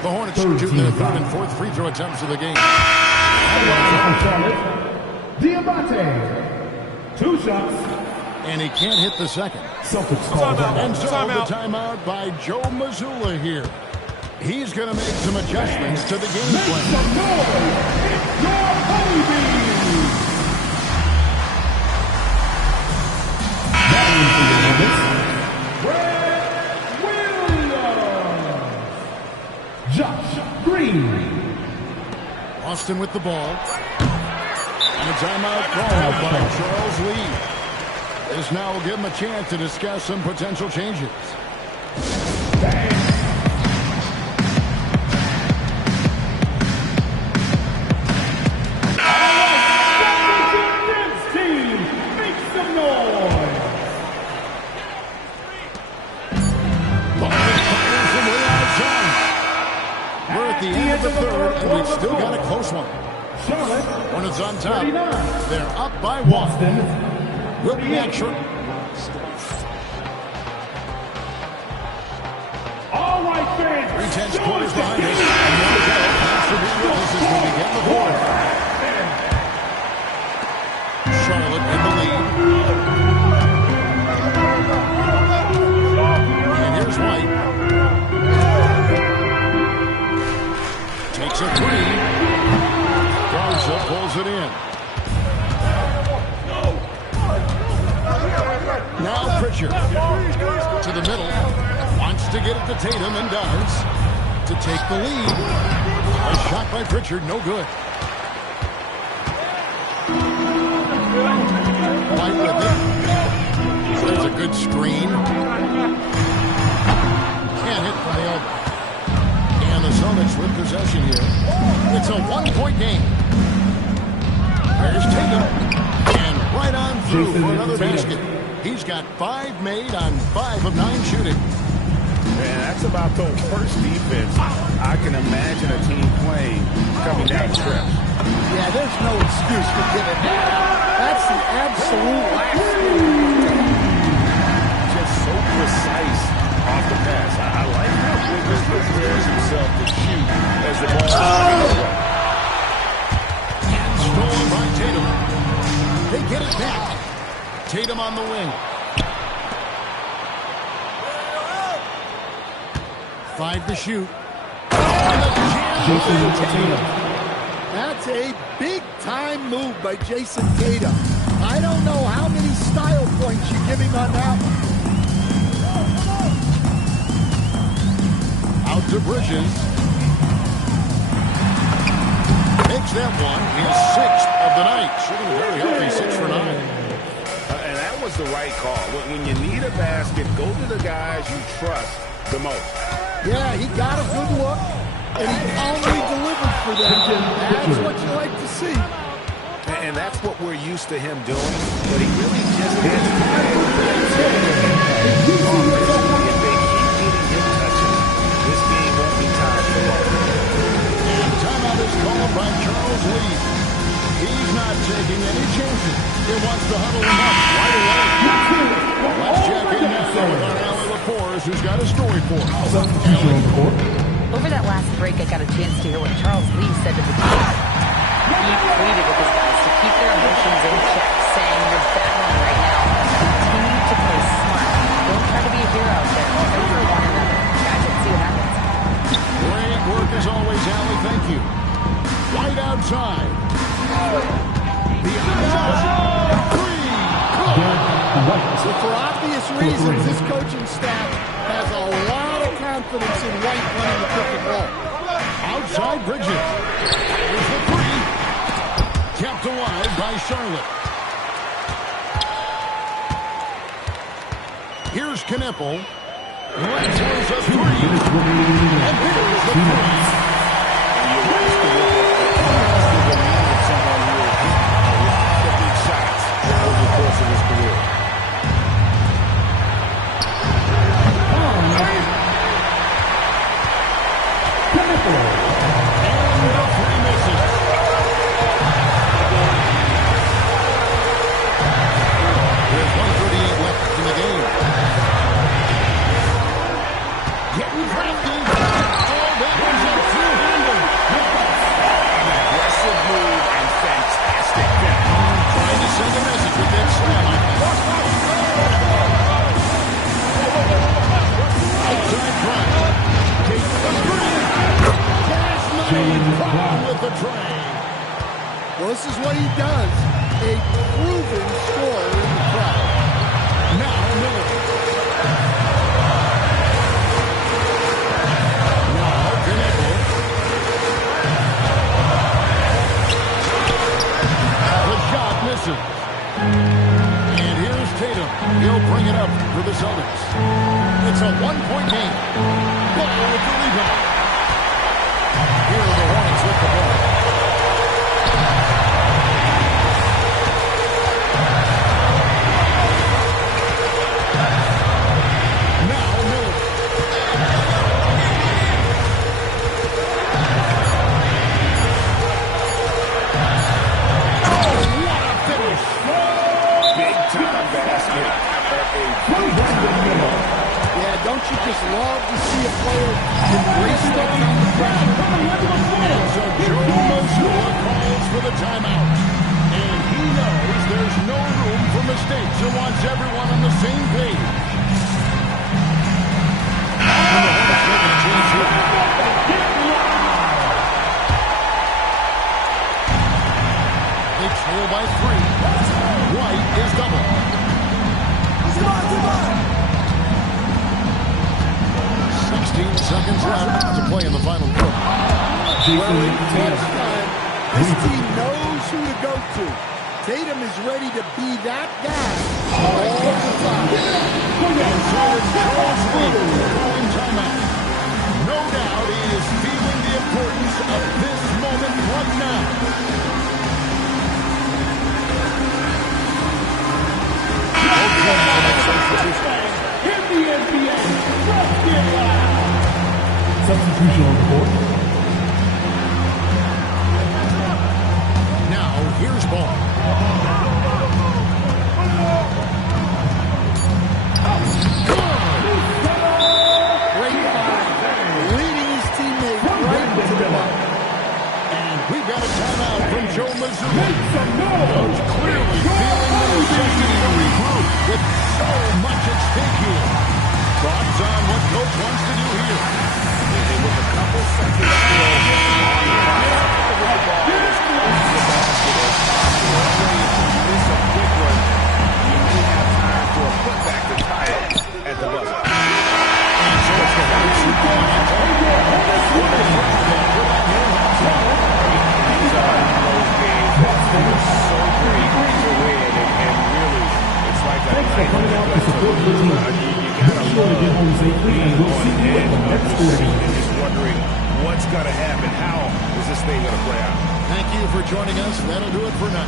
The Hornets shoot their third and fourth free throw attempts of the game. Diamante. 2 shots. And he can't hit the second. Celtics call And so the timeout by Joe Mazzulla here. He's going to make some adjustments to the game plan. Josh Green. Austin with the ball. And a timeout called by Charles Lee. This now will give him a chance to discuss some potential changes. We've still got a close one. Hornets on top. They're up by 1. Will be action. All right, fans. 3 quarters behind us. And one to go. Thanks for being with us as we begin the fourth. Charlotte in the lead. And here's White. Takes a 3. Garza pulls it in. Now Pritchard to the middle. Wants to get it to Tatum and does. To take the lead. A shot by Pritchard, no good. White with it. There's a good screen. Can't hit from the elbow. And the Celtics with possession here. It's a 1-point game. There's Tatum. And right on through for another basket. He's got 5 made on 5 of 9 shooting. Man, that's about the worst defense I can imagine a team playing coming down the stretch. Yeah, there's no excuse for giving that. That's the absolute last thing. Just so precise off the pass. I like how Wiggins prepares himself to shoot as the ball is coming away. And stolen by Tatum. They get it back. Tatum on the wing. 5 to shoot. Jason Tatum. That's a big-time move by Jason Tatum. I don't know how many style points you're giving on that one. Out to Bridges. Takes that one. His 6th of the night. Shooting very healthy, 6 for 9. And that was the right call. When you need a basket, go to the guys you trust the most. Yeah, he got a good look, and he calmly delivered for them. That's what you like to see. And that's what we're used to him doing, but he really just has to play if they keep getting him touches, this game won't be tied for long. And timeout is called by Charles Lee. He's not taking any chances. He wants to huddle him up right away. Let's check in now with our Allie LaForce, who's got a story for us. Over that last break, I got a chance to hear what Charles Lee said to the team. He pleaded with his guys to keep their emotions in check, saying you're battling right now. Continue to play smart. Don't try to be a hero out there. Play for one another. Guys, let's see what happens. Great work as always, Allie. Thank you. White outside. Beyond shot. 3. So for obvious reasons, this coaching staff has a lot of confidence in White running the pick and roll. Outside Bridges. Here's the 3. Kept alive by Charlotte. Here's Knipple. Lancers a 3. And here's the 3. with the tray. Well, this is what he does. A proven scorer in the crowd. Now Miller. Now Knueppel. The shot misses. And here's Tatum. He'll bring it up for the Celtics. It's a one-point game. Ball with the rebound. Here are the Hornets with the ball. Now Miller. Oh, what a finish. Big-time basket. Yeah, don't you just love to see a player embrace that kind of pressure? So Joe Mazzulla calls for the timeout. And he knows there's no room for mistakes and wants everyone on the same page. And the Hornets making a change here. They trail by 3. White is double. 16 seconds left to play in the final quarter. Well, in clutch time, this team knows who to go to. Tatum is ready to be that guy all the time. And so is Charles Lee calling timeout. No doubt he is feeling the importance of this moment right now. Substitution on the court. Now, here's Ball. Great find, leading his teammate right into the mark. And we've got a timeout from Joe Mazzulla. Coach clearly feeling the necessity to regroup with so much at stake here. Thoughts on what Coach wants to do here? With a couple seconds to go on the clock, with the ball as close to the basket as possible. It's a quick one. You may have time for a putback to tie it at the buzzer. And so it's the Hornets who call it. These are those games that feel so great to win, and really, it's like a night when you got to love being on edge of your seat and just wondering what's going to happen. How is this thing going to play out? Thank you for joining us. That'll do it for now.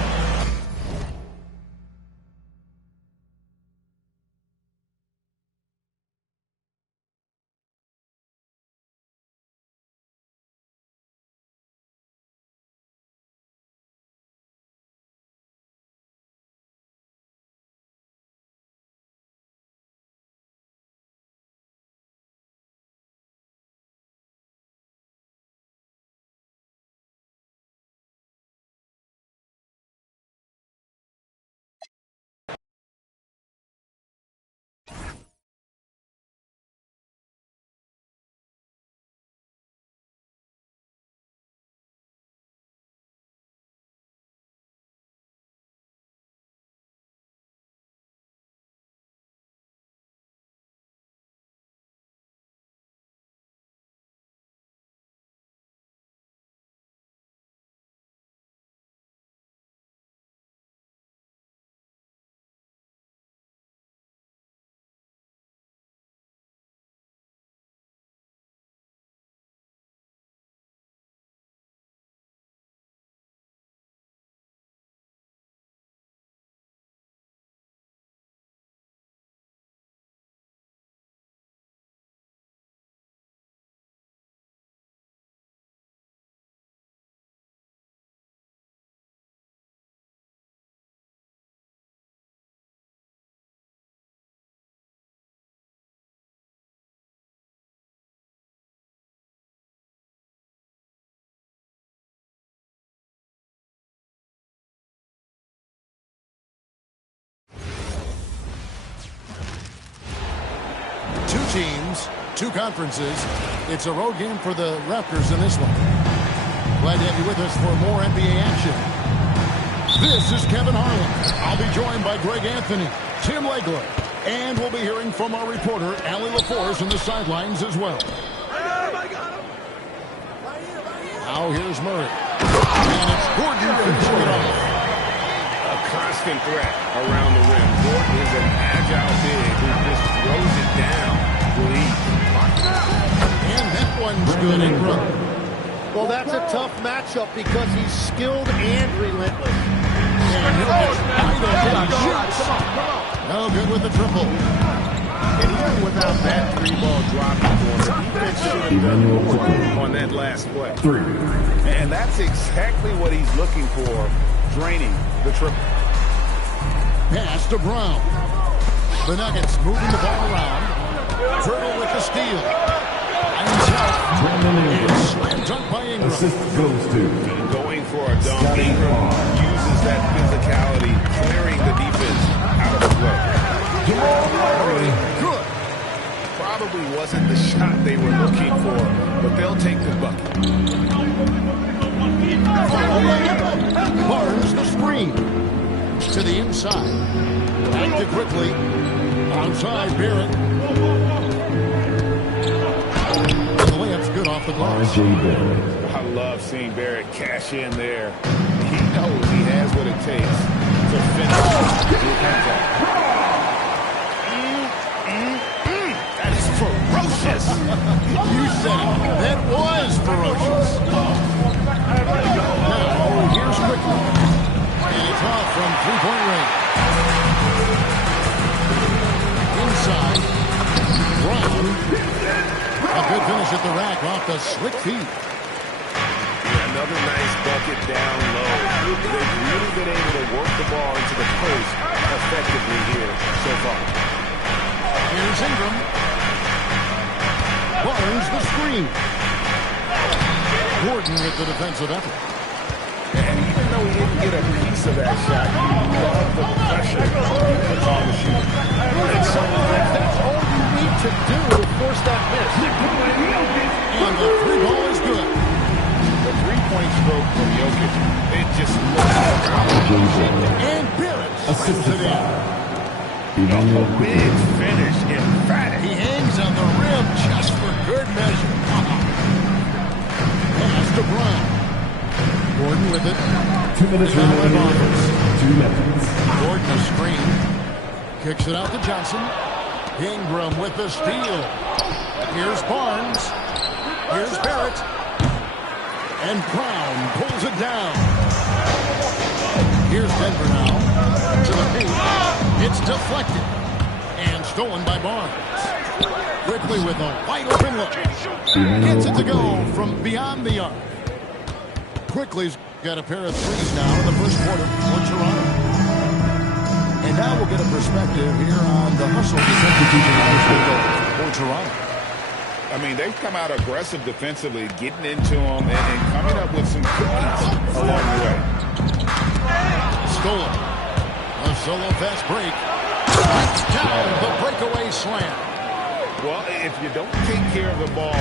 Two teams, two conferences. It's a road game for the Raptors in this one. Glad to have you with us for more NBA action. This is Kevin Harlan. I'll be joined by Greg Anthony, Tim Legler, and we'll be hearing from our reporter, Allie LaForce, on the sidelines as well. Now here's Murray. And it's Gordon finishing it off. A constant threat around the rim. Gordon is an agile big who just throws it down with ease. And that one's good. Ingram. Well, that's a tough matchup because he's skilled and relentless. And he'll just bite him and shoots. No good with the triple. And even without that three-ball dropping for him, the defense should have done more on that last play. And that's exactly what he's looking for, draining the triple. Pass to Brown. The Nuggets moving the ball around. Turtle with the steal. And slam dunk by Ingram. Assist goes to Going for a dunk. Ingram uses that physicality, clearing the defense out of the play. Good. Probably wasn't the shot they were looking for, but they'll take the bucket. Barnes the screen. To the inside. Back to quickly. Outside Barrett. The layup's good off the glass. I love seeing Barrett cash in there. He knows he has what it takes to finish. That is ferocious. You said it. That was ferocious. Now, here's quickly. And it's off from three-point range. Inside. Brown. A good finish at the rack off the slick feet. Another nice bucket down low. They've really been able to work the ball into the post effectively here so far. Here's Ingram. Barnes the screen. Gordon with the defensive effort. And even though he didn't get a piece of that shot, you love the pressure he puts on the shooter. And sometimes that's all you need to do to force that miss. And the three ball is good. The three-point stroke from Jokic, it just looks And Barrett slams it in. a big finish, emphatic. He hangs on the rim just for good measure. Pass to Brown. Gordon with it. 2 minutes remaining. 2 minutes. Gordon a screen. Kicks it out to Johnson. Ingram with the steal. Here's Barnes. Here's Barrett. And Brown pulls it down. Here's Denver now. To the paint. It's deflected. And stolen by Barnes. Quickly with a wide open look. Gets it to go from beyond the arc. Quickly's got a pair of threes now in the first quarter for Toronto. And now we'll get a perspective here on the hustle for Toronto. I mean, they've come out aggressive defensively, getting into them and coming up with some cookies along the way. Stolen. A solo fast break. Down the breakaway slam. Well, if you don't take care of the ball,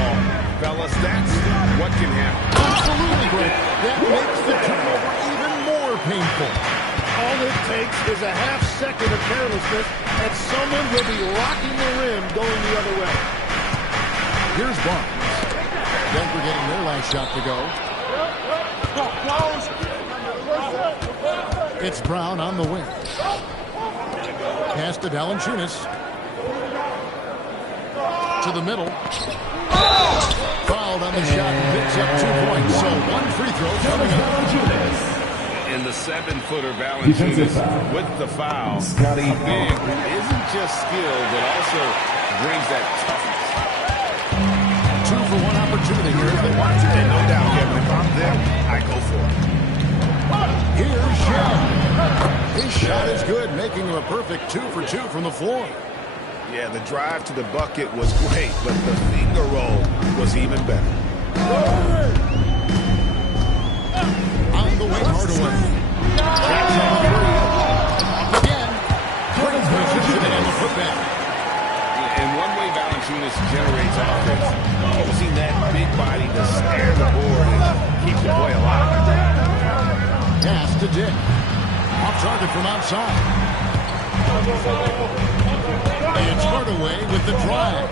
fellas, that's what can happen. Absolutely, Greg. That makes the turnover even more painful. All it takes is a half second of carelessness, and someone will be rocking the rim going the other way. Here's Barnes. Denver getting their last shot to go. It's Brown on the wing. Pass to Valanciunas. To the middle. Fouled on the shot and picks up 2 points. So one free throw coming up. In the 7-footer, Valanciunas with the foul. Scotty a big who isn't just skilled, but also brings that toughness. 2 for 1 opportunity here. And no doubt, Kevin, if I'm them, I go for it. Here's Shaq. His shot is good, making him a perfect 2 for 2 from the floor. Yeah, the drive to the bucket was great, but the finger roll was even better. On the way, Hardaway. That's on the 3. Again. Curtis pushes it in the putback. And one way Valanciunas generates offense, using that big body to snare the board keeps the play alive. Pass to Dick. Off target from outside. It's Hardaway with the drive.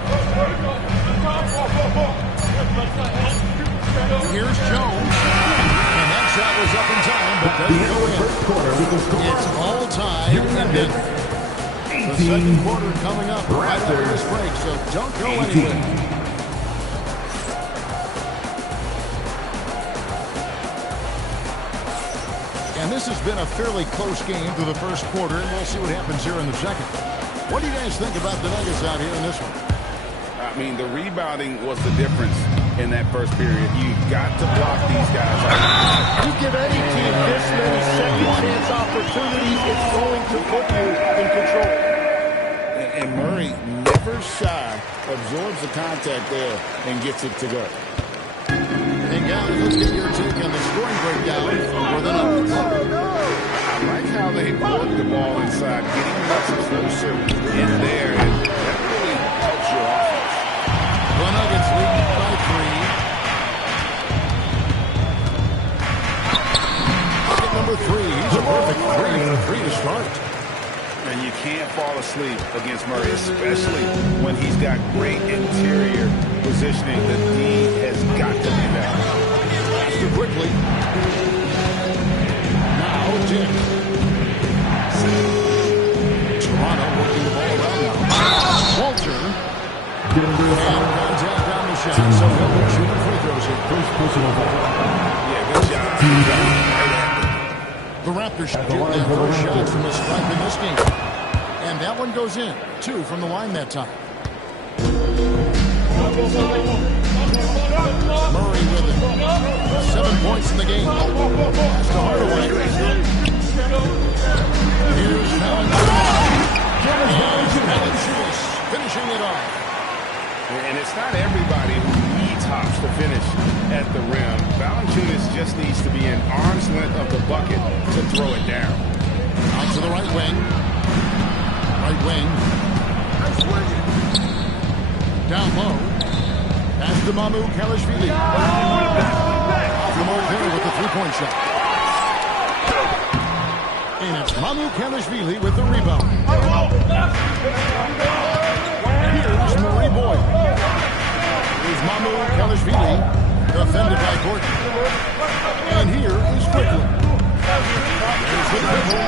Here's Jones. And that shot was up in time, but doesn't go in. It's all tied in Denver. The second quarter coming up right after this break, so don't go anywhere. And this has been a fairly close game through the first quarter, and we'll see what happens here in the second. What do you guys think about the Nuggets out here in this one? I mean, the rebounding was the difference in that first period. You've got to block these guys out. You give any team this many second chance opportunities, it's going to put you in control. And Murray, never shy, absorbs the contact there and gets it to go. Hey guys, let's get your take on the scoring breakdown for the Nuggets. I like how they work the ball inside, getting much closer in there, and that really helps your offense. The Nuggets lead by 3. Bucket number 3. He's a perfect 3 for 3 to start. And you can't fall asleep against Murray, especially when he's got great interior positioning. The D has got to be there. Too quickly. Now, Dick. Toronto working the ball around now. Walter. And contact down the shot. So he'll be shooting free throws here. First personal foul. Yeah, good job. The Raptors shoot their first shot from the stripe in this game. And that one goes in. 2 from the line that time. Murray with it. 7 points in the game. Pass to Hardaway. Here's Valanciunas. Finishing it off. And it's not everybody who needs hops to finish at the rim. Valanciunas just needs to be an arm's length of the bucket to throw it down. Out to the right wing. Right wing. Down low. Pass to Mamu Kalashvili. Off the mark there with the three-point shot. And it's Mamu Kalashvili with the rebound. Here's Murray Boyle. Here's Mamu Kalashvili, defended by Gordon. And here is Quickly. There's the dribble.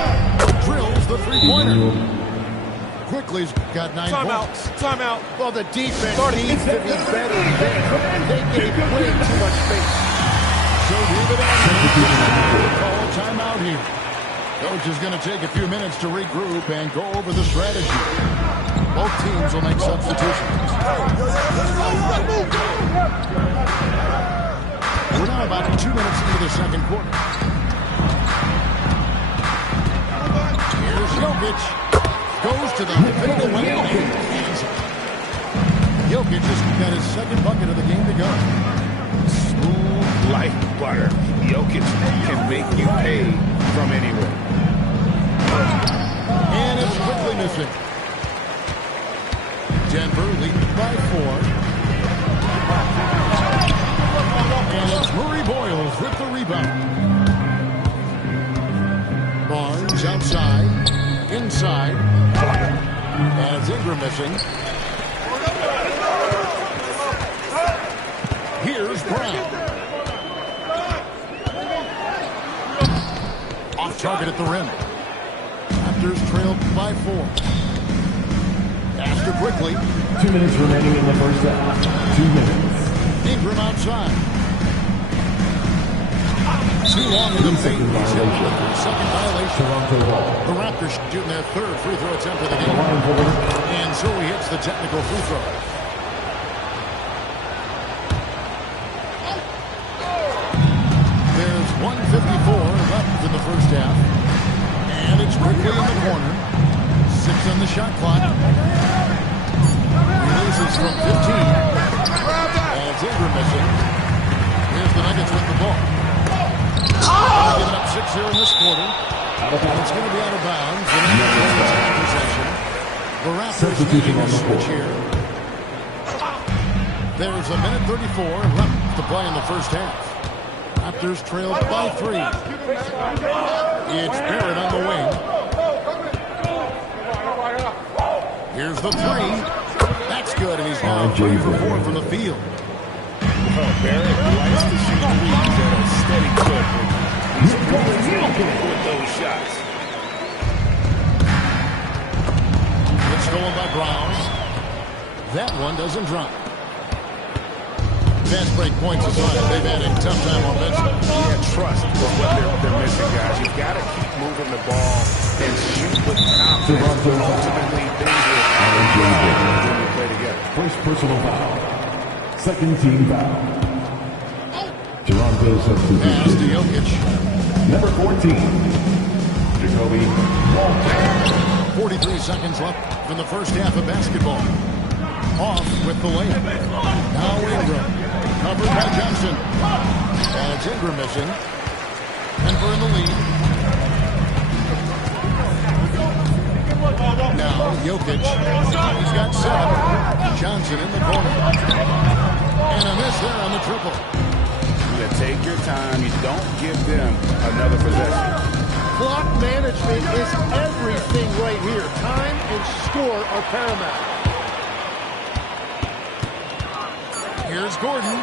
Drills the three-pointer. Quickly's got 9 points. Timeout. Well, the defense needs to be better than they gave way too much space. So David Allen call a timeout here. Coach is going to take a few minutes to regroup and go over the strategy. Both teams will make substitutions. We're now about 2 minutes into the second quarter. Here's Jokic. Goes to the fadeaway and hands it. Jokic just got his second bucket of the game to go. Smooth like butter. Jokic can make you pay from anywhere. And it's quickly missing. Denver leading by 4. And it's Murray Boyles with the rebound. Barnes outside. Inside. And it's Ingram missing. Here's Brown. Off target at the rim. Raptors trailed by 4. Pass to Quickly. 2 minutes remaining in the first half. 2 minutes. Ingram outside. Too long in the paint. He's hit with the second violation. The Raptors shooting their third free throw attempt of the game. And so he hits the technical free throw. There's 1:54 left in the first half. And it's Quickly in the corner. 6 on the shot clock. Releases from 15. And it's Ingram missing. Here's the Nuggets with the ball. Giving up 6 here in this quarter. It's going to be out of bounds. The Raptors needing a switch here. There's a minute 34 left to play in the first half. Raptors trailed by 3. It's Barrett on the wing. Here's the 3. That's good, and he's now 3 for 4 from the field. Barrett likes to shoot threes at a steady clip. He's pretty with those shots. It's stolen by Brown. That one doesn't drop. Fast break points aside, they've had a tough time offensively. Yeah, trust is what they're missing, guys. You've got to keep moving the ball and shoot with confidence. Ultimately, things will happen when you play together. First personal foul. Second team foul. Toronto substitution. Pass to Jokic. Number 14, Jacoby Walker. 43 seconds left in the first half of basketball. Off with the layup. Now Ingram. Covered by Johnson. And it's Ingram missing. Denver in the lead. Now Jokic. He's got 7. Johnson in the corner. And a miss there on the triple. You take your time. You don't give them another possession. Clock management is everything right here. Time and score are paramount. Here's Gordon.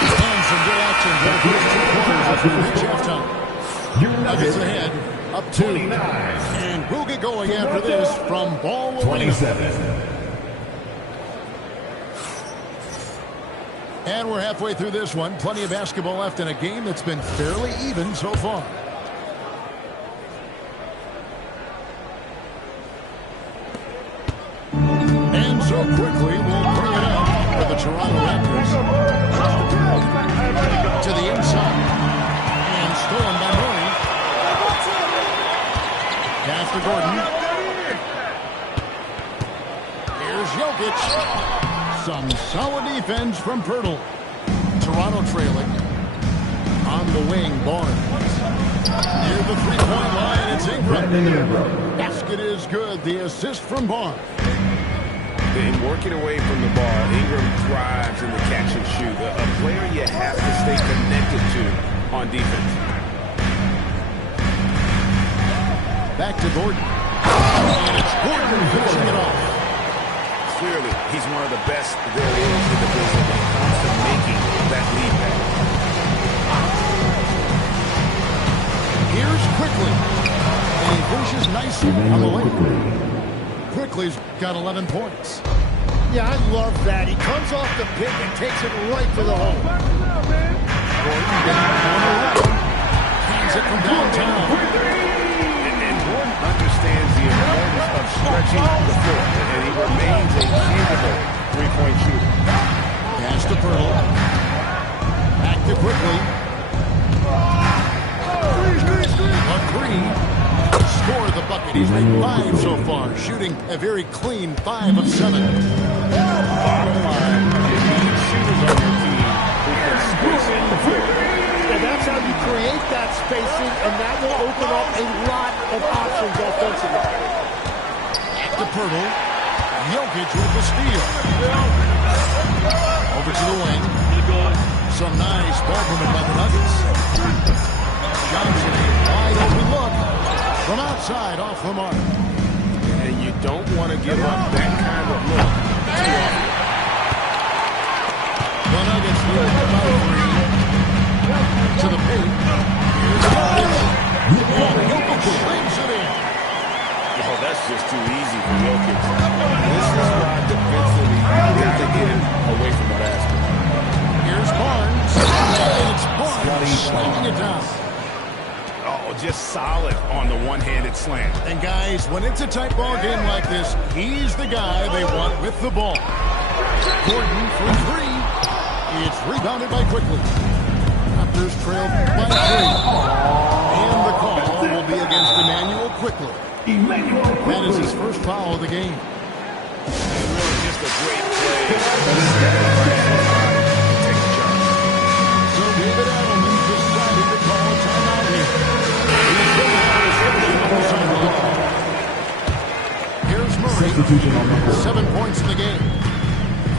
And some good action for the first 2 quarters as we reach halftime. Nuggets ahead, up 2. And we'll get going after this from Ball 27. And we're halfway through this one. Plenty of basketball left in a game that's been fairly even so far. And so quickly, we'll bring it up for the Toronto Raptors. To the inside. And stolen by Murray. Pass to Gordon. Here's Jokic. Some solid defense from Pirtle. Toronto trailing. On the wing, Barnes. Near the three-point line, it's Ingram. Basket is good. The assist from Barnes. In working away from the ball, Ingram thrives in the catch and shoot. A player you have to stay connected to on defense. Back to Gordon. And it's Gordon finishing it off. Clearly, he's one of the best there is in the business when it comes to making that lead back. Here's Quickly. And he finishes nicely on the lane. Quickly's got 11 points. Yeah, I love that. He comes off the pick and takes it right to the hole. Gordon down. Hands it from downtown. And Gordon understands the importance of stretching the floor. And he remains a capable three-point shooter. Pass to Pirtle. Back to Quickly. A 3. Scored the bucket. He's made 5 so far, shooting a very clean 5 of 7. Bottom line, you need shooters on your team who can squeeze in the floor. And that's how you create that spacing, and that will open up a lot of options offensively. Back to Pirtle. Jokic with the steal. Over to the wing. Some nice ball movement by the Nuggets. Johnson, a wide open look. From outside, off the mark. And you don't want to give up that kind of look too often. The Nuggets lead by 3. To the paint. Here's Jokic. And Jokic slings it in. Oh, that's just too easy for Jokic. This is why defensively you got to get him away from the basket. Here's Barnes. And it's Barnes slamming it down. Oh, just solid on the one-handed slam. And guys, when it's a tight ball game like this, he's the guy they want with the ball. Gordon for 3. It's rebounded by Quickly. Raptors trailed by 3. And the call will be against Emmanuel Quickly. That is his first foul of the game. And really just a great play. Take the charge. So David Adelman decided to call a timeout here. Here's Murray. 7 points in the game.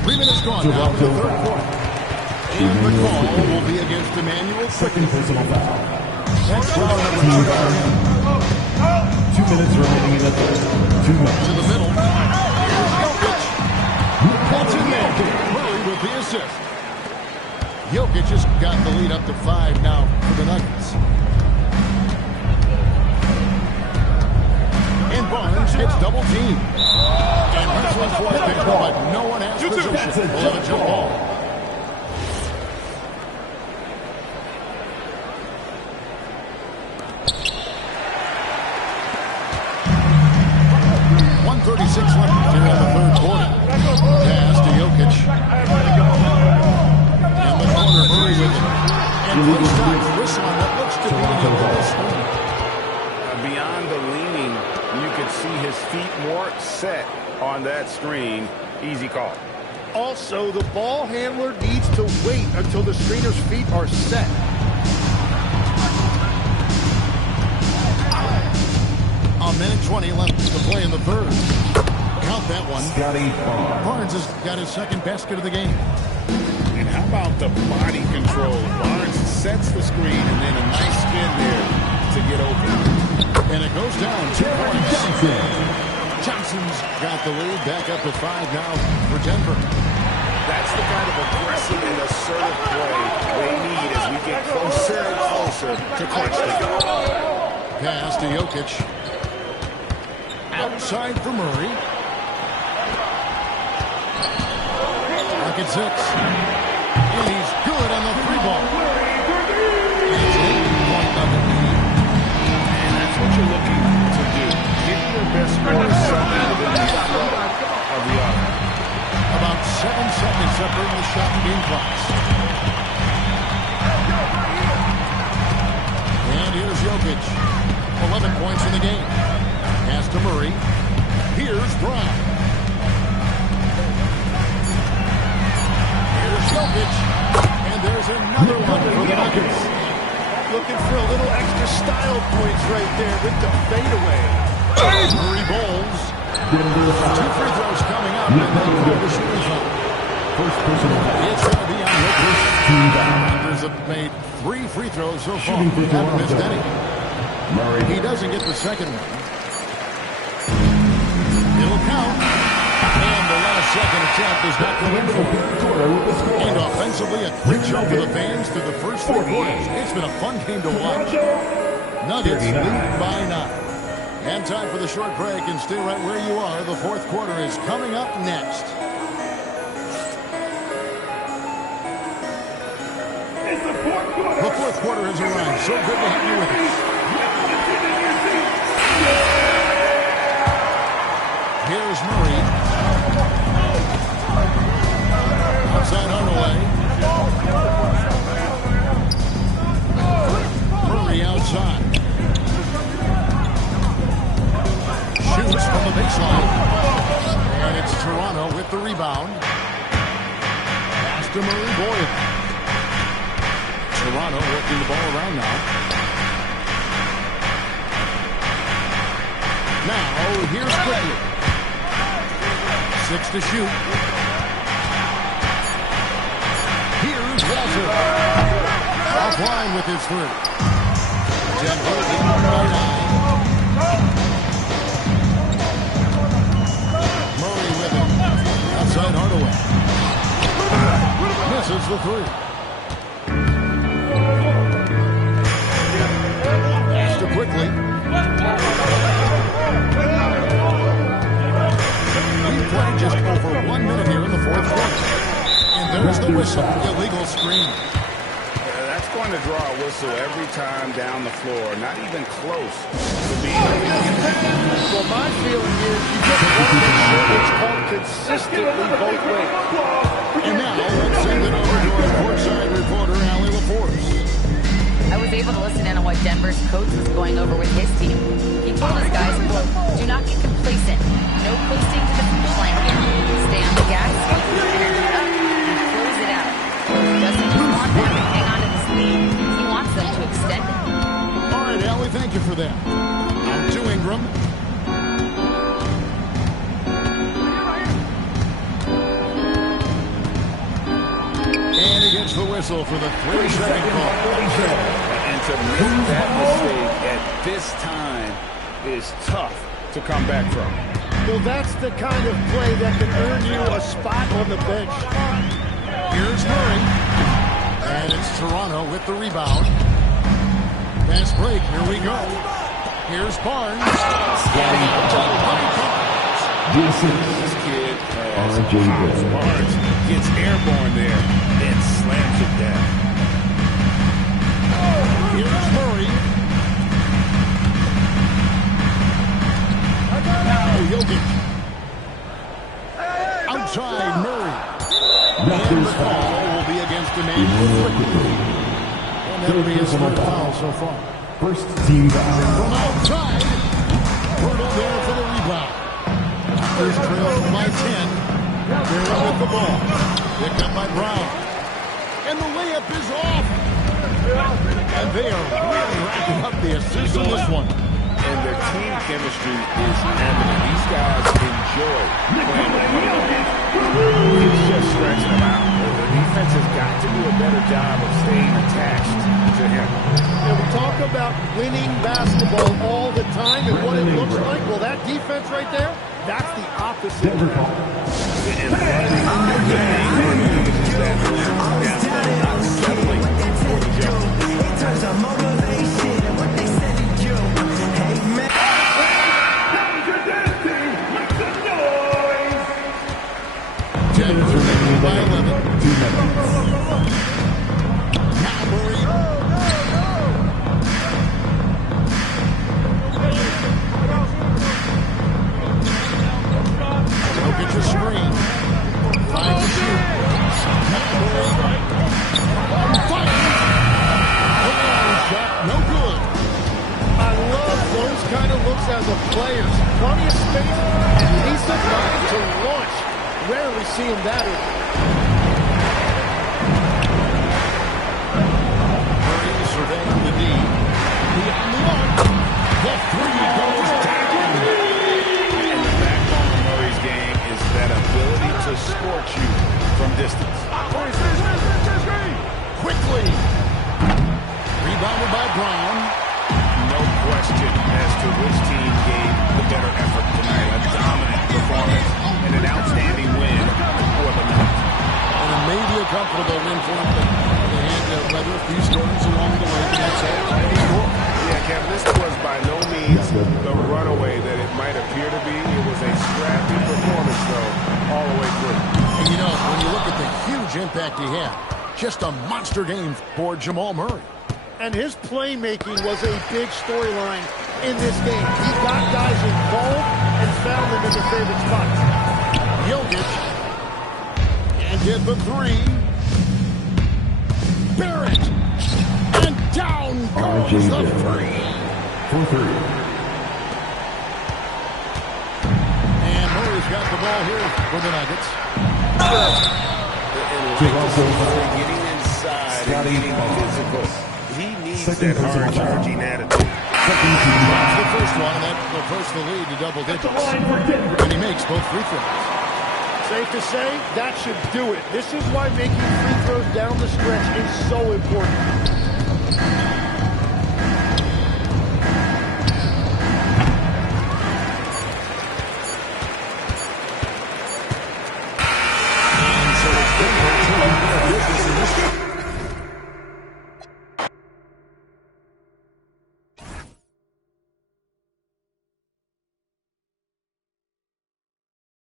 3 minutes gone now in the third quarter. And the call will be against Emmanuel. Second personal foul. That's team foul. 2 minutes remaining in the third. 2 minutes. To the middle. Here's Jokic. That's in there. Murray with the assist. Jokic has got the lead up to 5 now for the Nuggets. And Barnes gets double teamed. And wrestling for it there, but no one has possession. We'll have a jump ball. 1:36 left here in the third quarter. Pass to Jokic. And the corner, Murray with it. And first time for this one that looks to be a little screen. Beyond the leaning, you could see his feet more set on that screen. Easy call. Also, the ball handler needs to wait until the screener's feet are set. A minute 20 left to play in the third. Count that one. Scotty Barnes has got his second basket of the game. And how about the body control? Barnes sets the screen and then a nice spin there to get open. And it goes down 2 points. Johnson's got the lead back up to 5 now for Denver. That's the kind of aggressive and assertive play they need as we get closer and closer to clutch time. Pass to Jokic. Outside for Murray. Back at 6. And he's good on the 3-ball. It's 8-point Nugget lead. And that's what you're looking to do. Give your best scorer something within the flow of the offense. About 7 seconds separating the shot and game clocks. And here's Jokic. 11 points in the game. Pass to Murray. Here's Brown. Here's Jokic. And there's another one for the Nuggets. Looking for a little extra style points right there with the fadeaway. Murray bowls. 2 free throws coming up. And then for the shooting foul. First personal foul. It's going to be on Jokic. Raptors have made 3 free throws so far. Haven't missed any. Murray. He doesn't get the second one. It'll count. And the last second attempt is not going in. And offensively, a quick show for the fans through the first 4 quarters. It's been a fun game to watch. Nuggets lead by 9. And time for the short break, and stay right where you are. The fourth quarter is coming up next. The fourth quarter has arrived. So good to have you with us. Here's Murray. Outside Hardaway. Murray outside. Shoots from the baseline. And it's Toronto with the rebound. Pass to Murray Boyd. Toronto working the ball around now. Now, here's Quigley. 6 to shoot. Here's Walter. Offline with his 3. Denver leading by 9. Murray with it. Outside Hardaway. Misses the 3. Pass to Quigley. We play just over 1 minute here in the fourth quarter. And there's the whistle. Illegal screen. That's going to draw a whistle every time down the floor. Not even close to being Well, my feeling is you just want to make sure it's called consistently both ways. And now let's send it over to our courtside reporter, Allie LaForce. I was able to listen in on what Denver's coach was going over with his team. He told his guys, quote, do not get complacent. No coasting to the finish line here. Stay on the gas, keep your energy up, and close it out. He doesn't just want them to hang on to this lead. He wants them to extend it. All right, Allie, thank you for that. Out to Ingram. And he gets the whistle for the 3-second call. And to make that mistake at this time is tough to come back from. Well, that's the kind of play that can earn you a spot on the bench. Here's Murray. And it's Toronto with the rebound. Fast break. Here we go. Here's Barnes. This kid has Barnes gets airborne there and slams it down. Here's Murray. Now Jokic. Outside Murray. And the call will be against Emmanuel Quickly. And that'll be his third foul so far. First team foul. From outside. Hurdle there for the rebound. Raptors trail by 10. They're up with the ball. Picked up by Brown. And the layup is off. And they are really racking up the assists in this one. And their team chemistry is evident. These guys enjoy playing with one another. It's just stretching them out. The defense has got to do a better job of staying attached to him. And we talk about winning basketball all the time and what it looks like. Well, that defense right there, that's the opposite. And by 11. 2 minutes. Now Murray. He'll get your screen. 5 to shoot. Now Murray. Fire. Shot. No good. I love those kind of looks as a player. Plenty of space and peace of mind to launch. Rarely see him that way. Murray surveying the D. Beyond the arc. The three goes down. And the backbone of Murray's game is that ability to scorch you from distance. Quickly. Rebounded by Brown. No question as to which team gave the better effort tonight. A dominant performance and an outstanding win for the night. And it may be a comfortable win for them, but they had to weather a few storms along the way. That's all. Yeah, Kevin, this was by no means the runaway that it might appear to be. It was a scrappy performance, though, all the way through. And you know, when you look at the huge impact he had, just a monster game for Jamal Murray. And his playmaking was a big storyline in this game. He got guys involved and found them in their favorite spots. Jokic. And get the three. Barrett. And down goes the three. For 3. And Murray's got the ball here for the Nuggets. Getting inside and getting physical. He needs that hard-charging attitude. That's the first one, and that will force the lead to double digits. And he makes both free throws. Safe to say, that should do it. This is why making free throws down the stretch is so important.